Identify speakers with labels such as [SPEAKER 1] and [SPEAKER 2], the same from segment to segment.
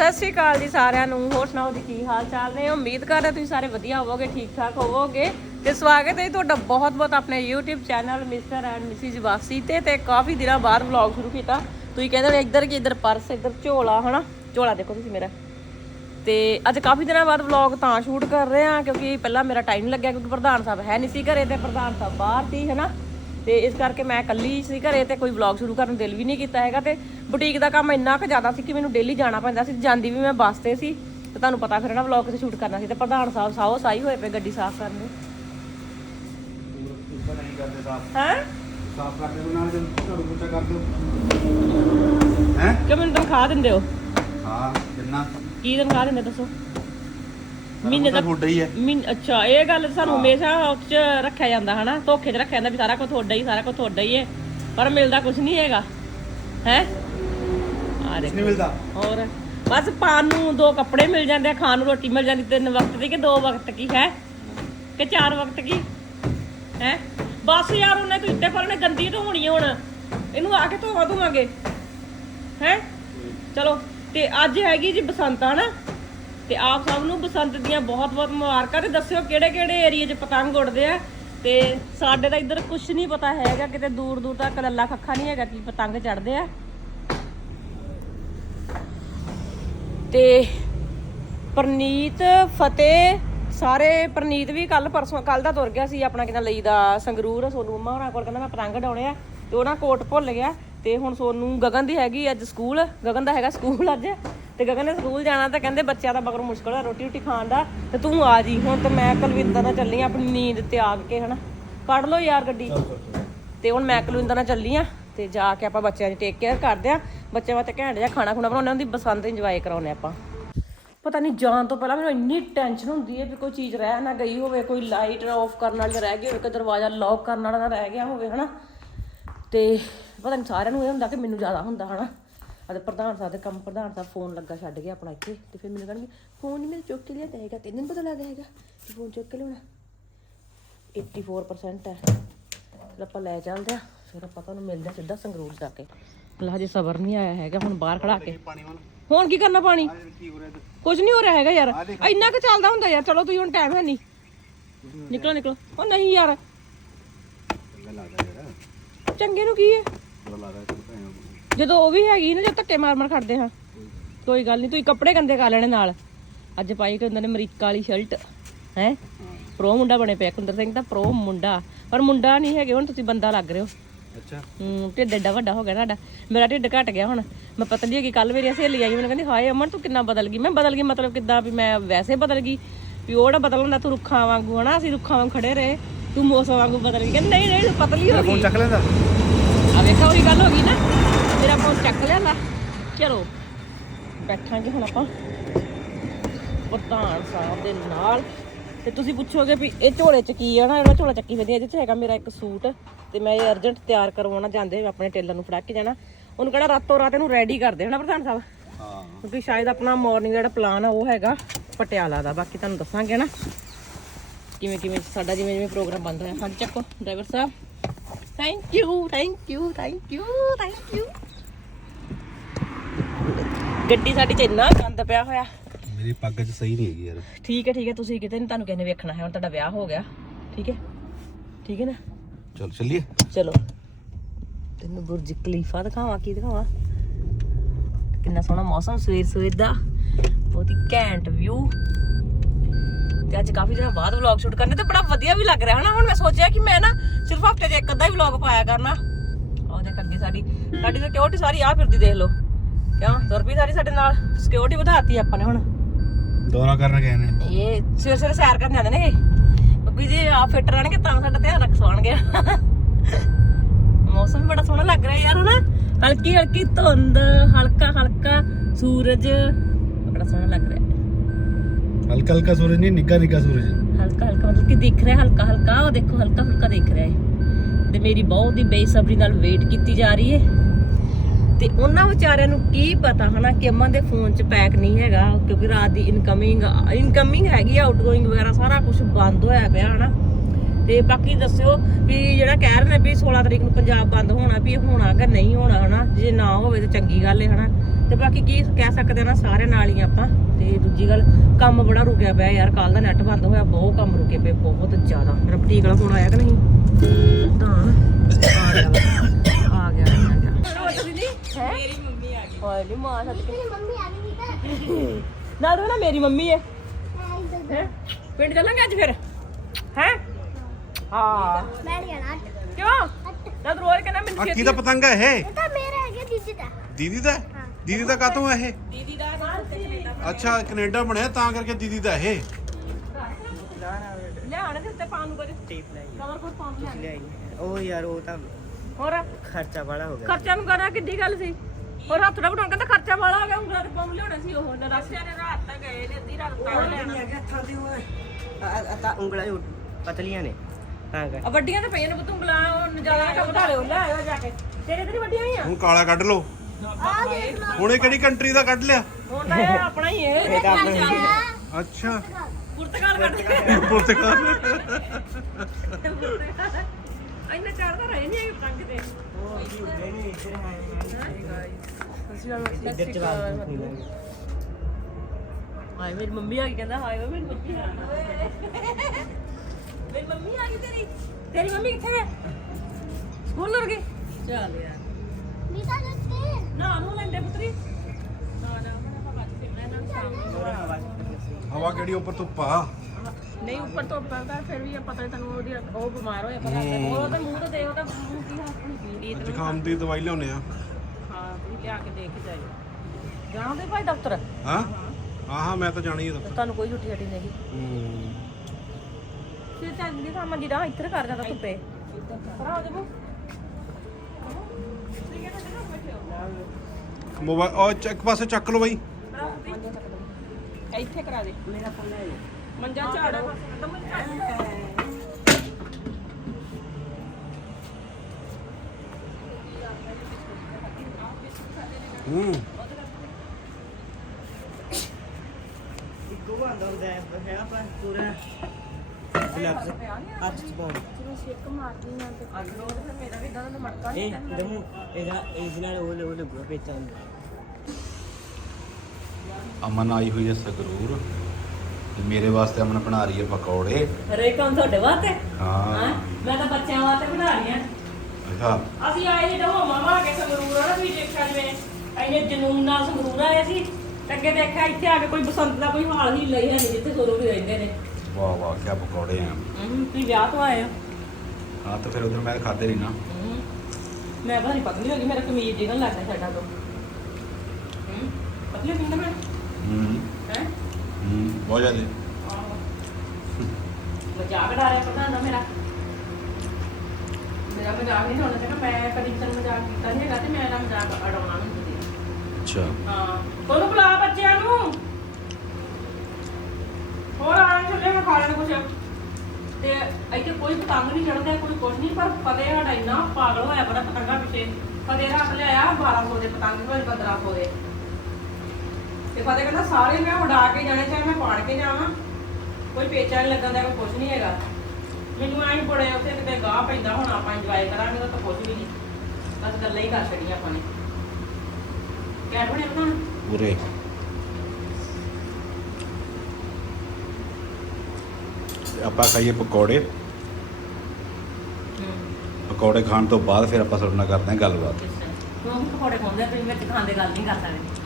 [SPEAKER 1] ਸਤਿ ਸ਼੍ਰੀ ਅਕਾਲ ਜੀ ਸਾਰਿਆਂ ਨੂੰ। ਹੋਰ ਸੁਣਾਓ ਜੀ, ਕੀ ਹਾਲ ਚਾਲ ਨੇ? ਉਮੀਦ ਕਰਦੇ ਤੁਸੀਂ ਸਾਰੇ ਵਧੀਆ ਹੋਵੋਗੇ, ਠੀਕ ਠਾਕ ਹੋਵੋਗੇ। ਤੇ ਸਵਾਗਤ ਹੈ ਜੀ ਤੁਹਾਡਾ ਬਹੁਤ ਬਹੁਤ ਆਪਣੇ YouTube channel mister and missus ਵਾਸੀ ਤੇ ਤੇ ਕਾਫੀ ਦਿਨਾਂ ਬਾਅਦ ਵਲੌਗ ਸ਼ੁਰੂ ਕੀਤਾ। ਤੁਸੀਂ ਕਹਿੰਦੇ ਹੋ ਇੱਧਰ ਕੀ, ਇੱਧਰ ਪਰਸ, ਇੱਧਰ ਝੋਲਾ, ਹਨਾ? ਝੋਲਾ ਦੇਖੋ ਤੁਸੀਂ ਮੇਰਾ। ਤੇ ਅੱਜ ਕਾਫੀ ਦਿਨਾਂ ਬਾਅਦ ਵਲੌਗ ਤਾਂ ਸ਼ੂਟ ਕਰ ਰਹੇ ਆ ਕਿਉਂਕਿ ਪਹਿਲਾਂ ਮੇਰਾ ਟਾਈਮ ਨਹੀਂ ਲੱਗਿਆ, ਕਿਉਂਕਿ ਪ੍ਰਧਾਨ ਸਾਹਿਬ ਹੈ ਨਹੀਂ ਸੀ ਘਰੇ ਤੇ ਪ੍ਰਧਾਨ ਸਾਹਿਬ ਬਾਹਰ ਸੀ, ਹਨਾ? ਤੇ ਇਸ ਕਰਕੇ ਮੈਂ ਇਕੱਲੀ ਸੀ ਘਰੇ ਤੇ ਕੋਈ ਵਲੌਗ ਸ਼ੁਰੂ ਕਰਨ ਨੂੰ ਦਿਲ ਵੀ ਨਹੀਂ ਕੀਤਾ ਹੈਗਾ ਤੇ ਬੁਟੀਕ ਦਾ ਕੰਮ ਇੰਨਾ ਕੁ ਜ਼ਿਆਦਾ ਸੀ ਕਿ ਮੈਨੂੰ ਡੇਲੀ ਜਾਣਾ ਪੈਂਦਾ ਸੀ ਜਾਂਦੀ ਵੀ ਮੈਂ ਬੱਸ ਤੇ ਸੀ ਤੇ ਤੁਹਾਨੂੰ ਪਤਾ ਫਿਰ ਨਾ ਵਲੌਗ ਤੇ ਸ਼ੂਟ ਕਰਨਾ ਸੀ ਤੇ ਪ੍ਰਧਾਨ ਸਾਹਿਬ ਸਾਹੋ ਸਾਈ ਹੋਏ ਪਏ ਗੱਡੀ ਸਾਫ਼ ਕਰਨ ਨੂੰ।
[SPEAKER 2] ਕਰਦੇ
[SPEAKER 1] ਹੈ?
[SPEAKER 2] ਸਾਫ਼ ਕਰਦੇ ਹੋ। ਨਾਲ ਜਦ ਝਾੜੂ ਪੋਚਾ ਕਰ ਦਿਓ ਹੈ
[SPEAKER 1] ਕਿ ਮੈਨੂੰ ਤਨਖਾਹ ਦਿੰਦੇ ਹੋ?
[SPEAKER 2] ਹਾਂ ਜਿੰਨਾ
[SPEAKER 1] ਕੀ ਤਨਖਾਹ ਦਿੰਦੇ ਦੱਸੋ? ਮਹੀਨੇ ਦਾ
[SPEAKER 2] ਤੁਹਾਡਾ ਹੀ ਹੈ।
[SPEAKER 1] ਮੀਨ ਅੱਛਾ ਇਹ ਗੱਲ ਸਾਨੂੰ ਹਮੇਸ਼ਾ ਉਹ 'ਚ ਰੱਖਿਆ ਜਾਂਦਾ ਹਨਾ। ਧੋਖੇ 'ਚ ਰੱਖਿਆ ਜਾਂਦਾ ਵੀ ਸਾਰਾ ਕੁਝ ਤੁਹਾਡਾ ਹੀ ਸਾਰਾ ਕੁਝ ਤੁਹਾਡਾ ਹੀ ਹੈ। ਪਰ ਮਿਲਦਾ ਕੁਝ ਨਹੀਂ ਹੈਗਾ। ਹੈ? ਆ
[SPEAKER 2] ਨਹੀਂ ਮਿਲਦਾ।
[SPEAKER 1] ਹੋਰ ਬਸ ਪਾਣ ਨੂੰ ਦੋ ਕੱਪੜੇ ਮਿਲ ਜਾਂਦੇ ਆ ਖਾਣ ਨੂੰ ਰੋਟੀ ਮਿਲ ਜਾਂਦੀ ਤਿੰਨ ਵਕਤ ਦੀ ਕਿ ਦੋ ਵਕਤ ਕੀ ਹੈ? ਕਿ ਚਾਰ ਵਕਤ ਕੀ? ਹੈ? ਬਸ ਯਾਰ ਉਹਨੇ ਤੂੰ ਪਰ ਉਹਨੇ ਗੰਦੀ ਤਾਂ ਹੋਣੀ ਆ ਹੁਣ। ਇਹਨੂੰ ਆ ਕੇ ਧੋਵਾ ਧੋਵਾਂਗੇ। ਹੈ? ਚਲੋ ਤੇ ਅੱਜ ਹੈਗੀ ਜੀ ਬਸੰਤ ਹਨਾ? ਤੇ ਆਪ ਸਭ ਨੂੰ ਬਸੰਤ ਦੀਆਂ ਬਹੁਤ ਬਹੁਤ ਮੁਬਾਰਕਾਂ ਤੇ ਦੱਸਿਓ ਕਿਹੜੇ ਕਿਹੜੇ ਏਰੀਆ 'ਚ ਪਤੰਗ ਉੱਡਦੇ ਆ। ਤੇ ਸਾਡੇ ਤਾਂ ਇੱਧਰ ਕੁਝ ਨਹੀਂ ਪਤਾ ਹੈਗਾ, ਕਿਤੇ ਦੂਰ ਦੂਰ ਤੱਕ ਲੱਲਾ ਖੱਖਾ ਨਹੀਂ ਹੈਗਾ ਕਿ ਪਤੰਗ ਚੜਦੇ ਆ। ਤੇ ਪ੍ਰਨੀਤ ਫਤਿਹ, ਸਾਰੇ ਪ੍ਰਨੀਤ ਵੀ ਕੱਲ ਪਰਸੋਂ ਕੱਲ ਦਾ ਤੁਰ ਗਿਆ ਸੀ ਆਪਣਾ ਕਿੰਨਾ ਲਈ ਦਾ ਸੰਗਰੂਰ। ਸੋਨੂ ਮੰਮਾ ਹੋਰਾਂ ਕੋਲ ਕਹਿੰਦਾ ਮੈਂ ਪਤੰਗ ਡਾਉਣੇ ਆ ਤੇ ਉਹਨਾਂ ਕੋਟ ਭੁੱਲ ਗਿਆ। ਤੇ ਹੁਣ ਸੋਨੂ ਗਗਨ ਦੀ ਹੈਗੀ ਅੱਜ ਸਕੂਲ ਗਗਨ ਦਾ ਹੈਗਾ ਸਕੂਲ ਅੱਜ। ਤੇ ਗਗਨ ਨੇ ਸਕੂਲ ਜਾਣਾ ਤਾਂ ਕਹਿੰਦੇ ਬੱਚਿਆਂ ਦਾ ਬਗਰ ਮੁਸ਼ਕਲ ਹੈ ਰੋਟੀ ਰੋਟੀ ਖਾਣ ਦਾ। ਤੇ ਤੂੰ ਆ ਜੀ ਹੁਣ ਤੇ ਮੈਂ ਕੁਲਵਿੰਦਰ ਨਾਲ ਚੱਲੀ ਆਂ ਆਪਣੀ ਨੀਂਦ ਤਿਆਗ ਕੇ ਹਨਾ। ਕੱਢ ਲਓ ਯਾਰ ਗੱਡੀ। ਤੇ ਹੁਣ ਮੈਂ ਕੁਲਵਿੰਦਰ ਨਾਲ ਚੱਲੀ ਆ ਤੇ ਜਾ ਕੇ ਆਪਾਂ ਬੱਚਿਆਂ ਦੀ ਟੇਕ ਕੇਅਰ ਕਰਦੇ ਆ। ਬੱਚਿਆਂ ਵਾਸਤੇ ਘੈਂਟ ਜਿਹਾ ਖਾਣਾ ਖੁਣਾ ਬਣਾਉਂਦੇ ਆ ਉਹਦੀ ਬਸੰਤ ਇੰਜੋਏ ਕਰਾਉਂਦੇ ਆਪਾਂ। ਪਤਾ ਨਹੀਂ ਜਾਣ ਤੋਂ ਪਹਿਲਾਂ ਮੈਨੂੰ ਇੰਨੀ ਟੈਨਸ਼ਨ ਹੁੰਦੀ ਹੈ ਵੀ ਕੋਈ ਚੀਜ਼ ਰਹਿ ਨਾ ਗਈ ਹੋਵੇ ਕੋਈ ਲਾਈਟ ਆਫ ਕਰਨ ਵਾਲੀ ਰਹਿ ਗਈ ਹੋਵੇ ਕੋਈ ਦਰਵਾਜ਼ਾ ਲੌਕ ਕਰਨ ਵਾਲਾ ਨਾ ਰਹਿ ਗਿਆ ਹੋਵੇ ਹਨਾ। ਤੇ ਪਤਾ ਨਹੀਂ ਸਾਰਿਆਂ ਨੂੰ ਇਹ ਹੁੰਦਾ ਕਿ ਮੈਨੂੰ ਜ਼ਿਆਦਾ ਹੁੰਦਾ ਹਨਾ। ਅਤੇ ਪ੍ਰਧਾਨ ਸਾਹਿਬ ਦੇ ਕੰਮ, ਪ੍ਰਧਾਨ ਸਾਹਿਬ ਫੋਨ ਲੱਗਾ ਛੱਡ ਗਿਆ ਆਪਣਾ ਇੱਥੇ ਤੇ ਫਿਰ ਮੈਨੂੰ ਕਹਿਣਗੇ ਫੋਨ ਮੇਰੇ ਚੁੱਕ ਕੇ ਲਿਆ ਜਾਏਗਾ ਤੈਨੂੰ ਪਤਾ ਲੱਗ ਹੈਗਾ ਕਿ ਫੋਨ ਚੁੱਕ ਕੇ ਲਿਆਉਣਾ। 84% ਹੈ। ਫਿਰ ਆਪਾਂ ਲੈ ਚੱਲਦੇ ਆ ਫਿਰ ਆਪਾਂ ਤੁਹਾਨੂੰ ਮਿਲਦੇ ਆ ਸਿੱਧਾ ਸੰਗਰੂਰ ਜਾ ਕੇ। ਲਾ ਹਜੇ ਸਬਰ ਨਹੀਂ ਆਇਆ ਹੈਗਾ, ਹੁਣ ਬਾਹਰ ਖੜਾ ਕੇ। ਹੁਣ ਕੀ ਕਰਨਾ ਪਾਣੀ? ਕੁਝ ਨਹੀਂ ਹੋ ਰਿਹਾ ਹੈਗਾ ਯਾਰ, ਇੰਨਾ ਕੁ ਚੱਲਦਾ ਹੁੰਦਾ ਯਾਰ, ਚਲੋ ਤੁਸੀਂ ਹੁਣ ਟਾਈਮ ਹੈ ਨਹੀਂ ਨਿਕਲੋ ਨਿਕਲੋ। ਉਹ ਨਹੀਂ ਯਾਰ।
[SPEAKER 2] ਲੱਗਦਾ ਯਾਰ।
[SPEAKER 1] ਚੰਗੇ ਨੂੰ ਕੀ ਹੈ? ਜਦੋਂ ਉਹ ਵੀ ਹੈਗੀ ਨਾ ਜਦ ਧੱਕੇ ਮਾਰ ਮਾਰ ਖੜਦੇ ਹਾਂ। ਕੋਈ ਗੱਲ ਨਹੀਂ ਤੁਸੀਂ ਕੱਪੜੇ ਗੰਦੇ ਕਰ ਲੈਣੇ ਨਾਲ। ਅੱਜ ਪਾਈ ਕਿ ਉਹਨਾਂ ਨੇ ਅਮਰੀਕਾ ਵਾਲੀ ਸ਼ਰਟ ਹੈ? ਪ੍ਰੋ ਮੁੰਡਾ ਬਣੇ ਪਿਆ ਕੁੰਦਰ ਸਿੰਘ ਤਾਂ ਪ੍ਰੋ ਮੁੰਡਾ। ਪਰ ਮੁੰਡਾ ਨਹੀਂ ਹੈਗੇ ਹੁਣ ਤੁਸੀਂ ਬੰਦਾ ਲੱਗ ਰਹੇ ਹੋ।
[SPEAKER 2] ਅੱਛਾ।
[SPEAKER 1] ਹੂੰ ਢਿੱਡ ਏਡਾ ਵੱਡਾ ਹੋ ਗਿਆ ਤੁਹਾਡਾ। ਮੇਰਾ ਢਿੱਡ ਘਟ ਗਿਆ ਹੁਣ। ਮੈਂ ਪਤਲੀ ਹੈਗੀ ਕੱਲ ਮੇਰੀ ਸਹੇਲੀ ਆਈ ਮੈਨੂੰ ਕਹਿੰਦੀ ਹਾਏ ਅਮਨ ਤੂੰ ਕਿੰਨਾ ਬਦਲ ਗਈ? ਮੈਂ ਬਦਲ ਗਈ ਮਤਲਬ ਕਿੱਦਾਂ ਵੀ ਮੈਂ ਵੈਸੇ ਬਦਲ ਗਈ। ਵੀ ਉਹ ਜਿਹੜਾ ਬਦਲ ਹੁੰਦਾ ਤੂੰ ਰੁੱਖਾਂ ਵਾਂਗੂ ਹਨਾ ਅਸੀਂ ਰੁੱਖਾਂ ਵਾਂਗ ਖੜੇ ਰਹੇ। ਤੂੰ ਮੌਸਮ ਵਾਂਗੂ ਬਦਲ ਗਈ। ਕਹਿੰਦੀ ਨਹੀਂ ਨਹੀਂ ਤੂੰ ਪਤਲੀ ਹੋ
[SPEAKER 2] ਫੋਨ
[SPEAKER 1] ਗਈ।
[SPEAKER 2] ਚੱਕ ਲੈਂਦਾ?
[SPEAKER 1] ਉਹੀ ਗੱਲ ਹੋ ਗਈ ਨਾ। ਮੇਰਾ ਫੋਨ ਚੱਕ ਲਿਆ ਲਾ ਚਲੋ ਬੈਠਾਂਗੇ ਹੁਣ ਆਪਾਂ। ਪ੍ਰਧਾਨ ਸਾਹਿਬ ਦੇ ਨਾਲ। ਤੇ ਤੁਸੀਂ ਪੁੱਛੋਗੇ ਵੀ ਇਹ ਝੋਲੇ 'ਚ ਕੀ ਆ ਨਾ ਇਹਦਾ ਝੋਲਾ ਚੱਕੀ ਫਿਰਦੀ ਇਹਦੇ 'ਚ ਹੈਗਾ ਮੇਰਾ ਇੱਕ ਸੂਟ। ਤੇ ਮੈਂ ਇਹ ਅਰਜੈਂਟ ਤਿਆਰ ਕਰਵਾਉਣਾ ਜਾਂਦੇ ਆਪਣੇ ਟੇਲਰ ਨੂੰ ਫੜਾ ਕੇ ਜਾਣਾ। ਉਹਨੂੰ ਕਿਹੜਾ ਰਾਤੋਂ ਰਾਤ ਇਹਨੂੰ ਰੈਡੀ ਕਰ ਦੇਣਾ ਪ੍ਰਧਾਨ ਸਾਹਿਬ?
[SPEAKER 2] ਹਾਂ।
[SPEAKER 1] ਕਿਉਂਕਿ ਸ਼ਾਇਦ ਆਪਣਾ ਮਾਰਨਿੰਗ ਜਿਹੜਾ ਪਲਾਨ ਆ ਉਹ ਹੈਗਾ ਪਟਿਆਲਾ ਦਾ। ਬਾਕੀ ਤੁਹਾਨੂੰ ਦੱਸਾਂਗੇ ਨਾ ਕਿਵੇਂ ਕਿਵੇਂ ਸਾਡਾ ਜਿਵੇਂ ਜਿਵੇਂ ਪ੍ਰੋਗਰਾਮ ਬੰਦ ਹੋਇਆ ਹਾਂਜੀ ਚੱਕੋ driver Sahib. Thank you thank you thank you thank you ਗੱਡੀ ਸਾਡੀ ਚ ਇੰਨਾ ਗੰਦ ਪਿਆ ਹੋਇਆ।
[SPEAKER 2] ਮੇਰੀ ਪੱਗ 'ਚ ਸਹੀ ਨਹੀਂ ਹੈਗੀ ਯਾਰ।
[SPEAKER 1] ਠੀਕ ਹੈ ਠੀਕ ਹੈ ਤੁਸੀਂ ਕਿਤੇ ਨਹੀਂ ਤੁਹਾਨੂੰ ਕਿਸੇ ਨੇ ਵੇਖਣਾ ਹੈ ਹੁਣ ਤੁਹਾਡਾ ਵਿਆਹ ਹੋ ਗਿਆ। ਠੀਕ ਹੈ ਠੀਕ ਹੈ ਨਾ?
[SPEAKER 2] ਚਲ ਚੱਲੀਏ।
[SPEAKER 1] ਚਲੋ। ਤੈਨੂੰ ਬੁਰਜ ਖਲੀਫਾ ਦਿਖਾਵਾਂ ਕੀ ਦਿਖਾਵਾਂ? ਕਿੰਨਾ ਸੋਹਣਾ ਮੌਸਮ ਸਵੇਰ ਸਵੇਰ ਦਾ। ਬਹੁਤ ਹੀ ਘੈਂਟ ਵਿਊ ਤੇ ਅੱਜ ਕਾਫੀ ਦਿਨਾਂ ਬਾਅਦ ਵਲੌਗ ਸ਼ੂਟ ਕਰਨੇ ਤੇ ਬੜਾ ਵਧੀਆ ਵੀ ਲੱਗ ਰਿਹਾ ਹਨਾ। ਹੁਣ ਮੈਂ ਸੋਚਿਆ ਕਿ ਮੈਂ ਨਾ ਸਿਰਫ ਹਫ਼ਤੇ 'ਚ ਇੱਕ ਅੱਧਾ ਹੀ ਵਲੌਗ ਪਾਇਆ ਕਰਨਾ। ਉਹ ਦੇਖ ਅੱਗੇ ਸਾਡੀ ਸਾਡੀ ਸਿਕਿਉਰਿਟੀ ਸਾਰੀ ਆ ਫਿਰਦੀ ਦੇਖ ਲਓ। ਕਿਉਂ? ਤੁਰਪੀ ਸਾਰੀ ਸਾਡੇ ਨਾਲ ਸਿਕਿਉਰਿਟੀ ਵਧਾਤੀ ਆਪਾਂ ਨੇ ਹੁਣ।
[SPEAKER 2] ਦੌਰਾ ਕਰਨ ਗਏ ਨੇ।
[SPEAKER 1] ਇਹ ਸਵੇਰ ਸਵੇਰ ਸੈਰ ਕਰਨ ਜਾਂਦੇ ਨੇ ਕਿਉਂਕਿ ਜੇ ਆ ਫਿੱਟ ਰਹਿਣਗੇ ਤਾਂ ਸਾਡਾ ਧਿਆਨ ਰੱਖ ਸਵਾਣਗੇ ਮੌਸਮ ਬੜਾ ਸੋਹਣਾ ਲੱਗ ਰਿਹਾ ਯਾਰ ਹਨਾ। ਹਲਕੀ ਹਲਕੀ ਧੁੰਦ ਹਲਕਾ ਹਲਕਾ ਸੂਰਜ। ਬੜਾ ਸੋਹਣਾ ਲੱਗ ਰਿਹਾ।
[SPEAKER 2] ਹਲਕਾ ਹਲਕਾ ਸੂਰਜ ਨਹੀਂ ਨਿੱਗਾ ਨਿੱਗਾ ਸੂਰਜ।
[SPEAKER 1] ਹਲਕਾ ਹਲਕਾ, ਮਤਲਬ ਕਿ ਦਿਖ ਰਿਹਾ, ਹਲਕਾ ਹਲਕਾ, ਉਹ ਦੇਖੋ, ਹਲਕਾ ਹਲਕਾ ਦਿਖ ਰਿਹਾ ਹੈ। ਤੇ ਮੇਰੀ ਬਹੁਤ ਹੀ ਬੇਸਬਰੀ ਨਾਲ ਵੇਟ ਕੀਤੀ ਜਾ ਰਹੀ ਹੈ। ਤੇ ਉਹਨਾਂ ਵਿਚਾਰਿਆਂ ਨੂੰ ਕੀ ਪਤਾ ਹਨਾ ਕਿ ਅਮਨ ਦੇ ਫੋਨ 'ਚ ਪੈਕ ਨਹੀਂ ਹੈਗਾ, ਕਿਉਂਕਿ ਰਾਤ ਦੀ ਇਨਕਮਿੰਗ ਇਨਕਮਿੰਗ ਹੈਗੀ ਆਊਟਗੋਇੰਗ ਵਗੈਰਾ, ਸਾਰਾ ਕੁਝ ਬੰਦ ਹੋਇਆ ਪਿਆ ਹਨਾ। ਤੇ ਬਾਕੀ ਦੱਸਿਓ ਵੀ ਜਿਹੜਾ ਕਹਿ ਰਹੇ ਨੇ ਵੀ 16 ਤਰੀਕ ਨੂੰ ਪੰਜਾਬ ਬੰਦ ਹੋਣਾ, ਵੀ ਇਹ ਹੋਣਾ ਕਿ ਨਹੀਂ ਹੋਣਾ ਹਨਾ, ਜੇ ਨਾ ਹੋਵੇ ਤਾਂ ਚੰਗੀ ਗੱਲ ਹੈ ਹਨਾ। ਤੇ ਬਾਕੀ ਕੀ ਕਹਿ ਸਕਦੇ ਆ ਨਾ, ਸਾਰੇ ਨਾਲ ਹੀ ਆਪਾਂ। ਦੂਜੀ ਗੱਲ ਕੰਮ ਬੜਾ ਰੁਕਿਆ ਪਿਆ ਯਾਰ ਕੱਲ ਦਾ ਨੈਟ ਬੰਦ ਹੋਇਆ ਬਹੁਤ ਕੰਮ ਰੁਕੇ ਪਏ ਬਹੁਤ ਜ਼ਿਆਦਾ। ਮੇਰਾ ਬੁਟੀਕ ਵਾਲਾ ਫੋਨ ਆਇਆ ਕਿ ਨਹੀਂ? ਤਾਂ ਆ ਗਿਆ ਵਾ। ਆ ਗਿਆ ਆ ਗਿਆ ਦੀਦੀ। ਹੈ? ਮੇਰੀ ਮੰਮੀ ਆ ਗਈ। ਹੋਏ ਨਹੀਂ ਮਾਂ ਸੱਚ ਕੇ।
[SPEAKER 3] ਮੰਮੀ ਆ ਗਈ ਤਾਂ।
[SPEAKER 1] ਨਾ ਦੋ ਨਾ ਮੇਰੀ ਮੰਮੀ ਹੈ ਹੈਂ? ਪਿੰਡ ਚੱਲਾਂਗੇ ਅੱਜ ਫਿਰ? ਹੈ? ਹਾਂ।
[SPEAKER 3] ਗਿਆ ਨਾ
[SPEAKER 1] ਕਿਉਂ? ਜਦ ਰੋਜ਼ ਕਹਿੰਦਾ ਮੈਨੂੰ ਛੇਤੀ
[SPEAKER 2] ਕਿਹਦਾ ਪਤੰਗ ਹੈ ਇਹ।
[SPEAKER 3] ਇਹ ਤਾਂ ਮੇਰਾ ਹੈਗਾ ਦੀਦੀ ਦਾ।
[SPEAKER 2] ਦੀਦੀ ਦਾ? ਦੀਦੀ ਦਾ ਕਾਤੋਂ ਹੈ ਇਹ?
[SPEAKER 1] ਦੀਦੀ ਦਾ ਨਾ
[SPEAKER 2] ਅੱਛਾ ਕੈਨੇਡਾ ਬਣਿਆ ਤਾਂ ਕਰਕੇ ਦੀਦੀ ਦਾ ਇਹ?
[SPEAKER 1] ਲਿਆਣੇ ਤੇ ਉੱਤੇ ਪਾਉਣ ਨੂੰ ਕੁਝ। ਟੇਪ ਲੈ ਕਵਰ ਕੋਟ ਪਾਉਣ ਲਿਆਣੇ
[SPEAKER 4] ਲਿਆਈ ਉਹ ਯਾਰ ਉਹ ਤਾਂ
[SPEAKER 1] ਹੋਰ?
[SPEAKER 4] ਖਰਚਾ ਬੜਾ ਹੋ ਗਿਆ।
[SPEAKER 1] ਖਰਚਾ ਨੂੰ ਕਰਾ ਕਿੱਡੀ ਗੱਲ ਸੀ। ਹੋਰ ਹੱਥ ਨਾਲ ਬਣਾਉਣ ਕਹਿੰਦਾ ਖਰਚਾ ਵਾਲਾ ਆ ਗਿਆ ਉਂਗਲਾਂ ਤੇ ਪੰਮ ਲਿਆਉਣਾ ਸੀ ਉਹ ਨਾ ਦੱਸਿਆ ਨੇ ਰਾਤ ਤੱਕ ਗਏ ਨੇ ਅੱਧੀ ਰਾਤ ਤਾਂ ਲੈਣਾ
[SPEAKER 4] ਨਹੀਂ ਹੈਗਾ ਥਾਂ ਤੇ ਓਏ? ਆ ਤਾਂ ਉਂਗਲਾਂ ਹੀ ਪਤਲੀਆਂ ਨੇ ਤਾਂ ਕਰ
[SPEAKER 1] ਵੱਡੀਆਂ ਤੇ ਪਈਆਂ ਨੇ ਬਤੂੰ ਉਂਗਲਾਂ ਉਹ ਨਜ਼ਾਰਾ ਨਾ ਕੰਮ ਢਾਲੇ ਲੈ ਆਇਓ ਜਾ ਕੇ। ਤੇਰੇ ਤੇ
[SPEAKER 2] ਹੁਣ ਕਾਲਾ ਕੱਢ ਲਓ। ਹੁਣ ਇਹ ਕਿਹੜੀ ਕੰਟਰੀ ਦਾ ਕੱਢ ਲਿਆ?
[SPEAKER 1] ਹੁਣ ਤਾਂ ਇਹ ਆਪਣਾ ਹੀ ਹੈ।
[SPEAKER 2] ਅੱਛਾ।
[SPEAKER 1] ਪੁਰਤਗਾਲ ਕੱਢ
[SPEAKER 2] ਪੁਰਤਗਾਲ।
[SPEAKER 1] ਇੰਨਾ ਚੜਦਾ ਰਹੇ ਨਹੀਂ ਇਹ ਪਤੰਗ ਤੇ।
[SPEAKER 4] ਉਹ ਵੀ ਉੱਡੇ ਨੇ ਇੱਧਰ ਹੈ ਇੱਧਰ ਚਲਾ
[SPEAKER 1] ਹਾਏ ਮੇਰੀ ਮੰਮੀ ਆ ਗਈ ਕਹਿੰਦਾ ਹਾਏ ਓਏ ਮੇਰੀ ਮੰਮੀ ਆ ਗਈ। ਮੇਰੀ ਮੰਮੀ ਆ ਗਈ ਤੇਰੀ। ਤੇਰੀ ਮੰਮੀ ਕਿੱਥੇ ਹੈ? ਸਕੂਲ ਲੜ ਗਈ। ਚੱਲ ਯਾਰ।
[SPEAKER 3] ਨੀਤਾ ਲੱਤੇ
[SPEAKER 1] ਨਾ ਨੂੰ ਲੈਂਦੇ ਪੁੱਤਰੀ ਨਾ ਨਾ ਮੈਂ ਆਪਾਂ ਬੱਚ ਕੇ ਮੈਂ ਨਾ ਸ਼ਾਮ ਨੂੰ
[SPEAKER 2] ਹਵਾ ਕਿਹੜੀ ਉੱਪਰ ਧੁੱਪਾ
[SPEAKER 1] ਨਹੀਂ ਉੱਪਰ ਤੋਂ ਪੈਂਦਾ ਫਿਰ ਵੀ ਇਹ ਪਤਾ ਨਹੀਂ ਤੈਨੂੰ ਉਹਦੀ ਉਹ ਬਿਮਾਰ ਹੋਇਆ ਪਤਾ ਨਹੀਂ ਉਹ ਤਾਂ ਮੂੰਹ ਤੇ ਦੇ ਉਹਦਾ ਮੂੰਹ ਕੀ ਹਾਲ ਕੀ
[SPEAKER 2] ਜ਼ੁਕਾਮ ਦੀ ਦਵਾਈ ਲਿਆਉਨੇ ਆ।
[SPEAKER 1] ਹਾਂ ਤੂੰ ਲਿਆ ਕੇ ਦੇ ਕੇ ਜਾਈਂ। ਜਾਣਦੇ ਭਾਈ ਦਫ਼ਤਰ?
[SPEAKER 2] ਹਾਂ? ਹਾਂ ਹਾਂ ਮੈਂ ਤਾਂ ਜਾਣੀ ਹੈ
[SPEAKER 1] ਤੁਹਾਨੂੰ ਕੋਈ ਛੁੱਟੀ ਛੱਟੀ ਨਹੀਂ
[SPEAKER 2] ਹੂੰ।
[SPEAKER 1] ਫਿਰ ਚੱਲ ਦੀ ਕੰਮ ਜਿਹੜਾ ਇੱਧਰ ਕਰ ਜਾਂਦਾ ਧੁੱਪੇ। ਪਰਾਂ ਹੋ ਜਾਬੋ
[SPEAKER 2] ਮੋਬਾਈਲ ਉਹ ਚੱਕ ਪਾਸੇ ਚੱਕ ਲਓ ਬਾਈ।
[SPEAKER 1] ਇੱਥੇ ਕਰਾ ਦੇ। ਮੇਰਾ ਫੋਨ ਲੈ ਮੰਜਾ ਝਾੜ।
[SPEAKER 2] ਹੂੰ।
[SPEAKER 4] ਇੱਕੋ ਆਂਦਾ ਹੁੰਦਾ ਹੈ ਹੈ ਆਪਾਂ ਪੂਰਾ। ਗਲਵਸ ਹੱਥ ਚ ਪਾਉਣ
[SPEAKER 1] ਜਦੋਂ ਸਿੱਕ ਮਾਰਦੀ ਨਾ ਤੇ ਅੱਗ ਲੋੜ ਫਿਰ ਮੇਰਾ ਵੀ ਇਦਾਂ ਦਾ ਮੜਕਾ
[SPEAKER 4] ਇਹ ਦਮੂ ਇਹਦਾ ਇਹਦੇ ਨਾਲ ਉਹ ਲੱਗੂਗਾ ਪੇਚਾਂ
[SPEAKER 5] ਅਮਨ ਆਈ ਹੋਈ ਹੈ ਸੰਗਰੂਰ ਤੇ ਮੇਰੇ ਵਾਸਤੇ ਅਮਨ ਬਣਾ ਰਹੀ ਹੈ ਪਕੌੜੇ।
[SPEAKER 1] ਰੇ ਕੌਣ ਤੁਹਾਡੇ ਵਾਸਤੇ?
[SPEAKER 5] ਹਾਂ।
[SPEAKER 1] ਮੈਂ ਤਾਂ ਬੱਚਿਆਂ ਵਾਸਤੇ ਬਣਾ ਰਹੀ ਆ
[SPEAKER 5] ਅੱਛਾ।
[SPEAKER 1] ਅਸੀਂ ਆਏ ਤਾਂ ਮਾਮਾ ਆ ਕੇ ਸੰਗਰੂਰ ਆ ਨਾ ਤੁਸੀਂ ਦੇਖਿਆ ਜਿਵੇਂ ਇੰਨੇ ਜਨੂਨ ਨਾਲ ਸੰਗਰੂਰ ਆਏ ਸੀ। ਤੇ ਅੱਗੇ ਦੇਖਿਆ ਇੱਥੇ ਆ ਕੇ ਕੋਈ ਬਸੰਤ ਦਾ ਕੋਈ ਹਾਲ ਹੀ ਲਈ ਹੈ ਨਹੀਂ ਜਿੱਥੇ ਸੋਲੋ ਵੀ ਰਹਿੰਦੇ ਨੇ।
[SPEAKER 5] ਵਾਹ ਵਾਹ ਕੀ ਪਕੌੜੇ ਆ।
[SPEAKER 1] ਹੂੰ ਤੁਸੀਂ ਵਿਆਹ ਤੋਂ ਆਏ ਹੋ।
[SPEAKER 5] ਹਾਂ ਤਾਂ ਫਿਰ ਉਧਰ ਮੈਂ ਖਾਦੇ ਨਹੀਂ ਨਾ
[SPEAKER 1] ਹੂੰ। ਮੈਂ ਨਹੀਂ ਪਤਲੀ ਹੋ ਗਈ ਮੇਰਾ ਕਮੀਜ਼ ਜਿਗਣ ਲੱਗ ਗਿਆ ਸਾਡਾ ਤੋਂ। ਹੂੰ ਪਤਲੀ ਹੋ ਗਈ ਨਾ ਮੈਂ?
[SPEAKER 5] ਹੂੰ
[SPEAKER 1] ਹੈ
[SPEAKER 5] ਹੂੰ ਬਹੁਤ ਜ਼ਿਆਦਾ।
[SPEAKER 1] ਮਜ਼ਾਕ ਉਡਾ ਰਿਹਾ ਪ੍ਰਧਾਨ ਦਾ ਮੇਰਾ। ਮੇਰਾ ਮਜ਼ਾਕ ਨਹੀਂ ਹੋਣਾ ਚਾਹੀਦਾ ਮੈਂ ਕਦੀ ਤਨ ਮਜ਼ਾਕ ਕੀਤਾ ਨਹੀਂ ਹੈਗਾ ਤੇ ਮੈਂ ਨਾ ਮਜ਼ਾਕ ਉਡਾਉਣਾ ਨਹੀਂ ਚਾਹੀਦਾ।
[SPEAKER 5] ਅੱਛਾ।
[SPEAKER 1] ਹਾਂ ਉਹਨੂੰ ਬੁਲਾ ਬੱਚਿਆਂ ਨੂੰ। ਹੋਰ ਆਣ ਚੱਲੇ ਮੈਂ ਖਾ ਲੈਣ ਕੁਛ। ਤੇ ਇੱਥੇ ਕੋਈ ਪਤੰਗ ਨਹੀਂ ਚੜਦਾ ਕੋਈ ਕੁਛ ਨਹੀਂ ਪਰ ਫਤਿਹ ਸਾਡਾ ਇੰਨਾ ਪਾਗਲ ਹੋਇਆ ਬੜਾ ਪਤੰਗਾ ਪਿੱਛੇ ਫਤਿਹ ਰੱਖ ਲਿਆ 1200 ਦੇ ਪਤੰਗ ਕੋਈ 1500 ਦੇ। ਤੇ ਫਤਿਹ ਕਹਿੰਦਾ ਸਾਰੇ ਮੈਂ ਉਡਾ ਕੇ ਜਾਣੇ ਚਾਹੇ ਮੈਂ ਪਾੜ ਕੇ ਜਾਵਾਂ। ਕੋਈ ਪੇਚਾ ਨਹੀਂ ਲੱਗਣ ਦਾ ਕੋਈ ਕੁਛ ਨਹੀਂ ਹੈਗਾ। ਮੈਨੂੰ ਐਂ ਬੜੇ ਉੱਥੇ ਕਿਤੇ ਗਾਹ ਪੈਂਦਾ ਹੁਣ ਆਪਾਂ ਇੰਜੋਏ ਕਰਾਂਗੇ ਤਾਂ ਕੁਛ ਵੀ ਨਹੀਂ। ਬਸ ਗੱਲਾਂ ਹੀ ਕਰ ਛੜੀਆਂ ਆਪਾਂ ਨੇ। ਕਿਆ ਬਣਾ
[SPEAKER 5] ਪੂਰੇ ਤੇ ਆਪਾਂ ਖਾਈਏ ਪਕੌੜੇ। ਪਕੌੜੇ ਖਾਣ ਤੋਂ ਬਾਅਦ ਫਿਰ ਆਪਾਂ ਤੁਹਾਡੇ ਨਾਲ ਕਰਦੇ ਹਾਂ ਗੱਲਬਾਤ।
[SPEAKER 1] ਉਹ ਪਕੌੜੇ ਖਾਂਦੇ ਆ, ਤੁਸੀਂ ਵਿੱਚ ਖਾਂਦੇ ਗੱਲ ਨਹੀਂ ਕਰ ਸਕਦੇ।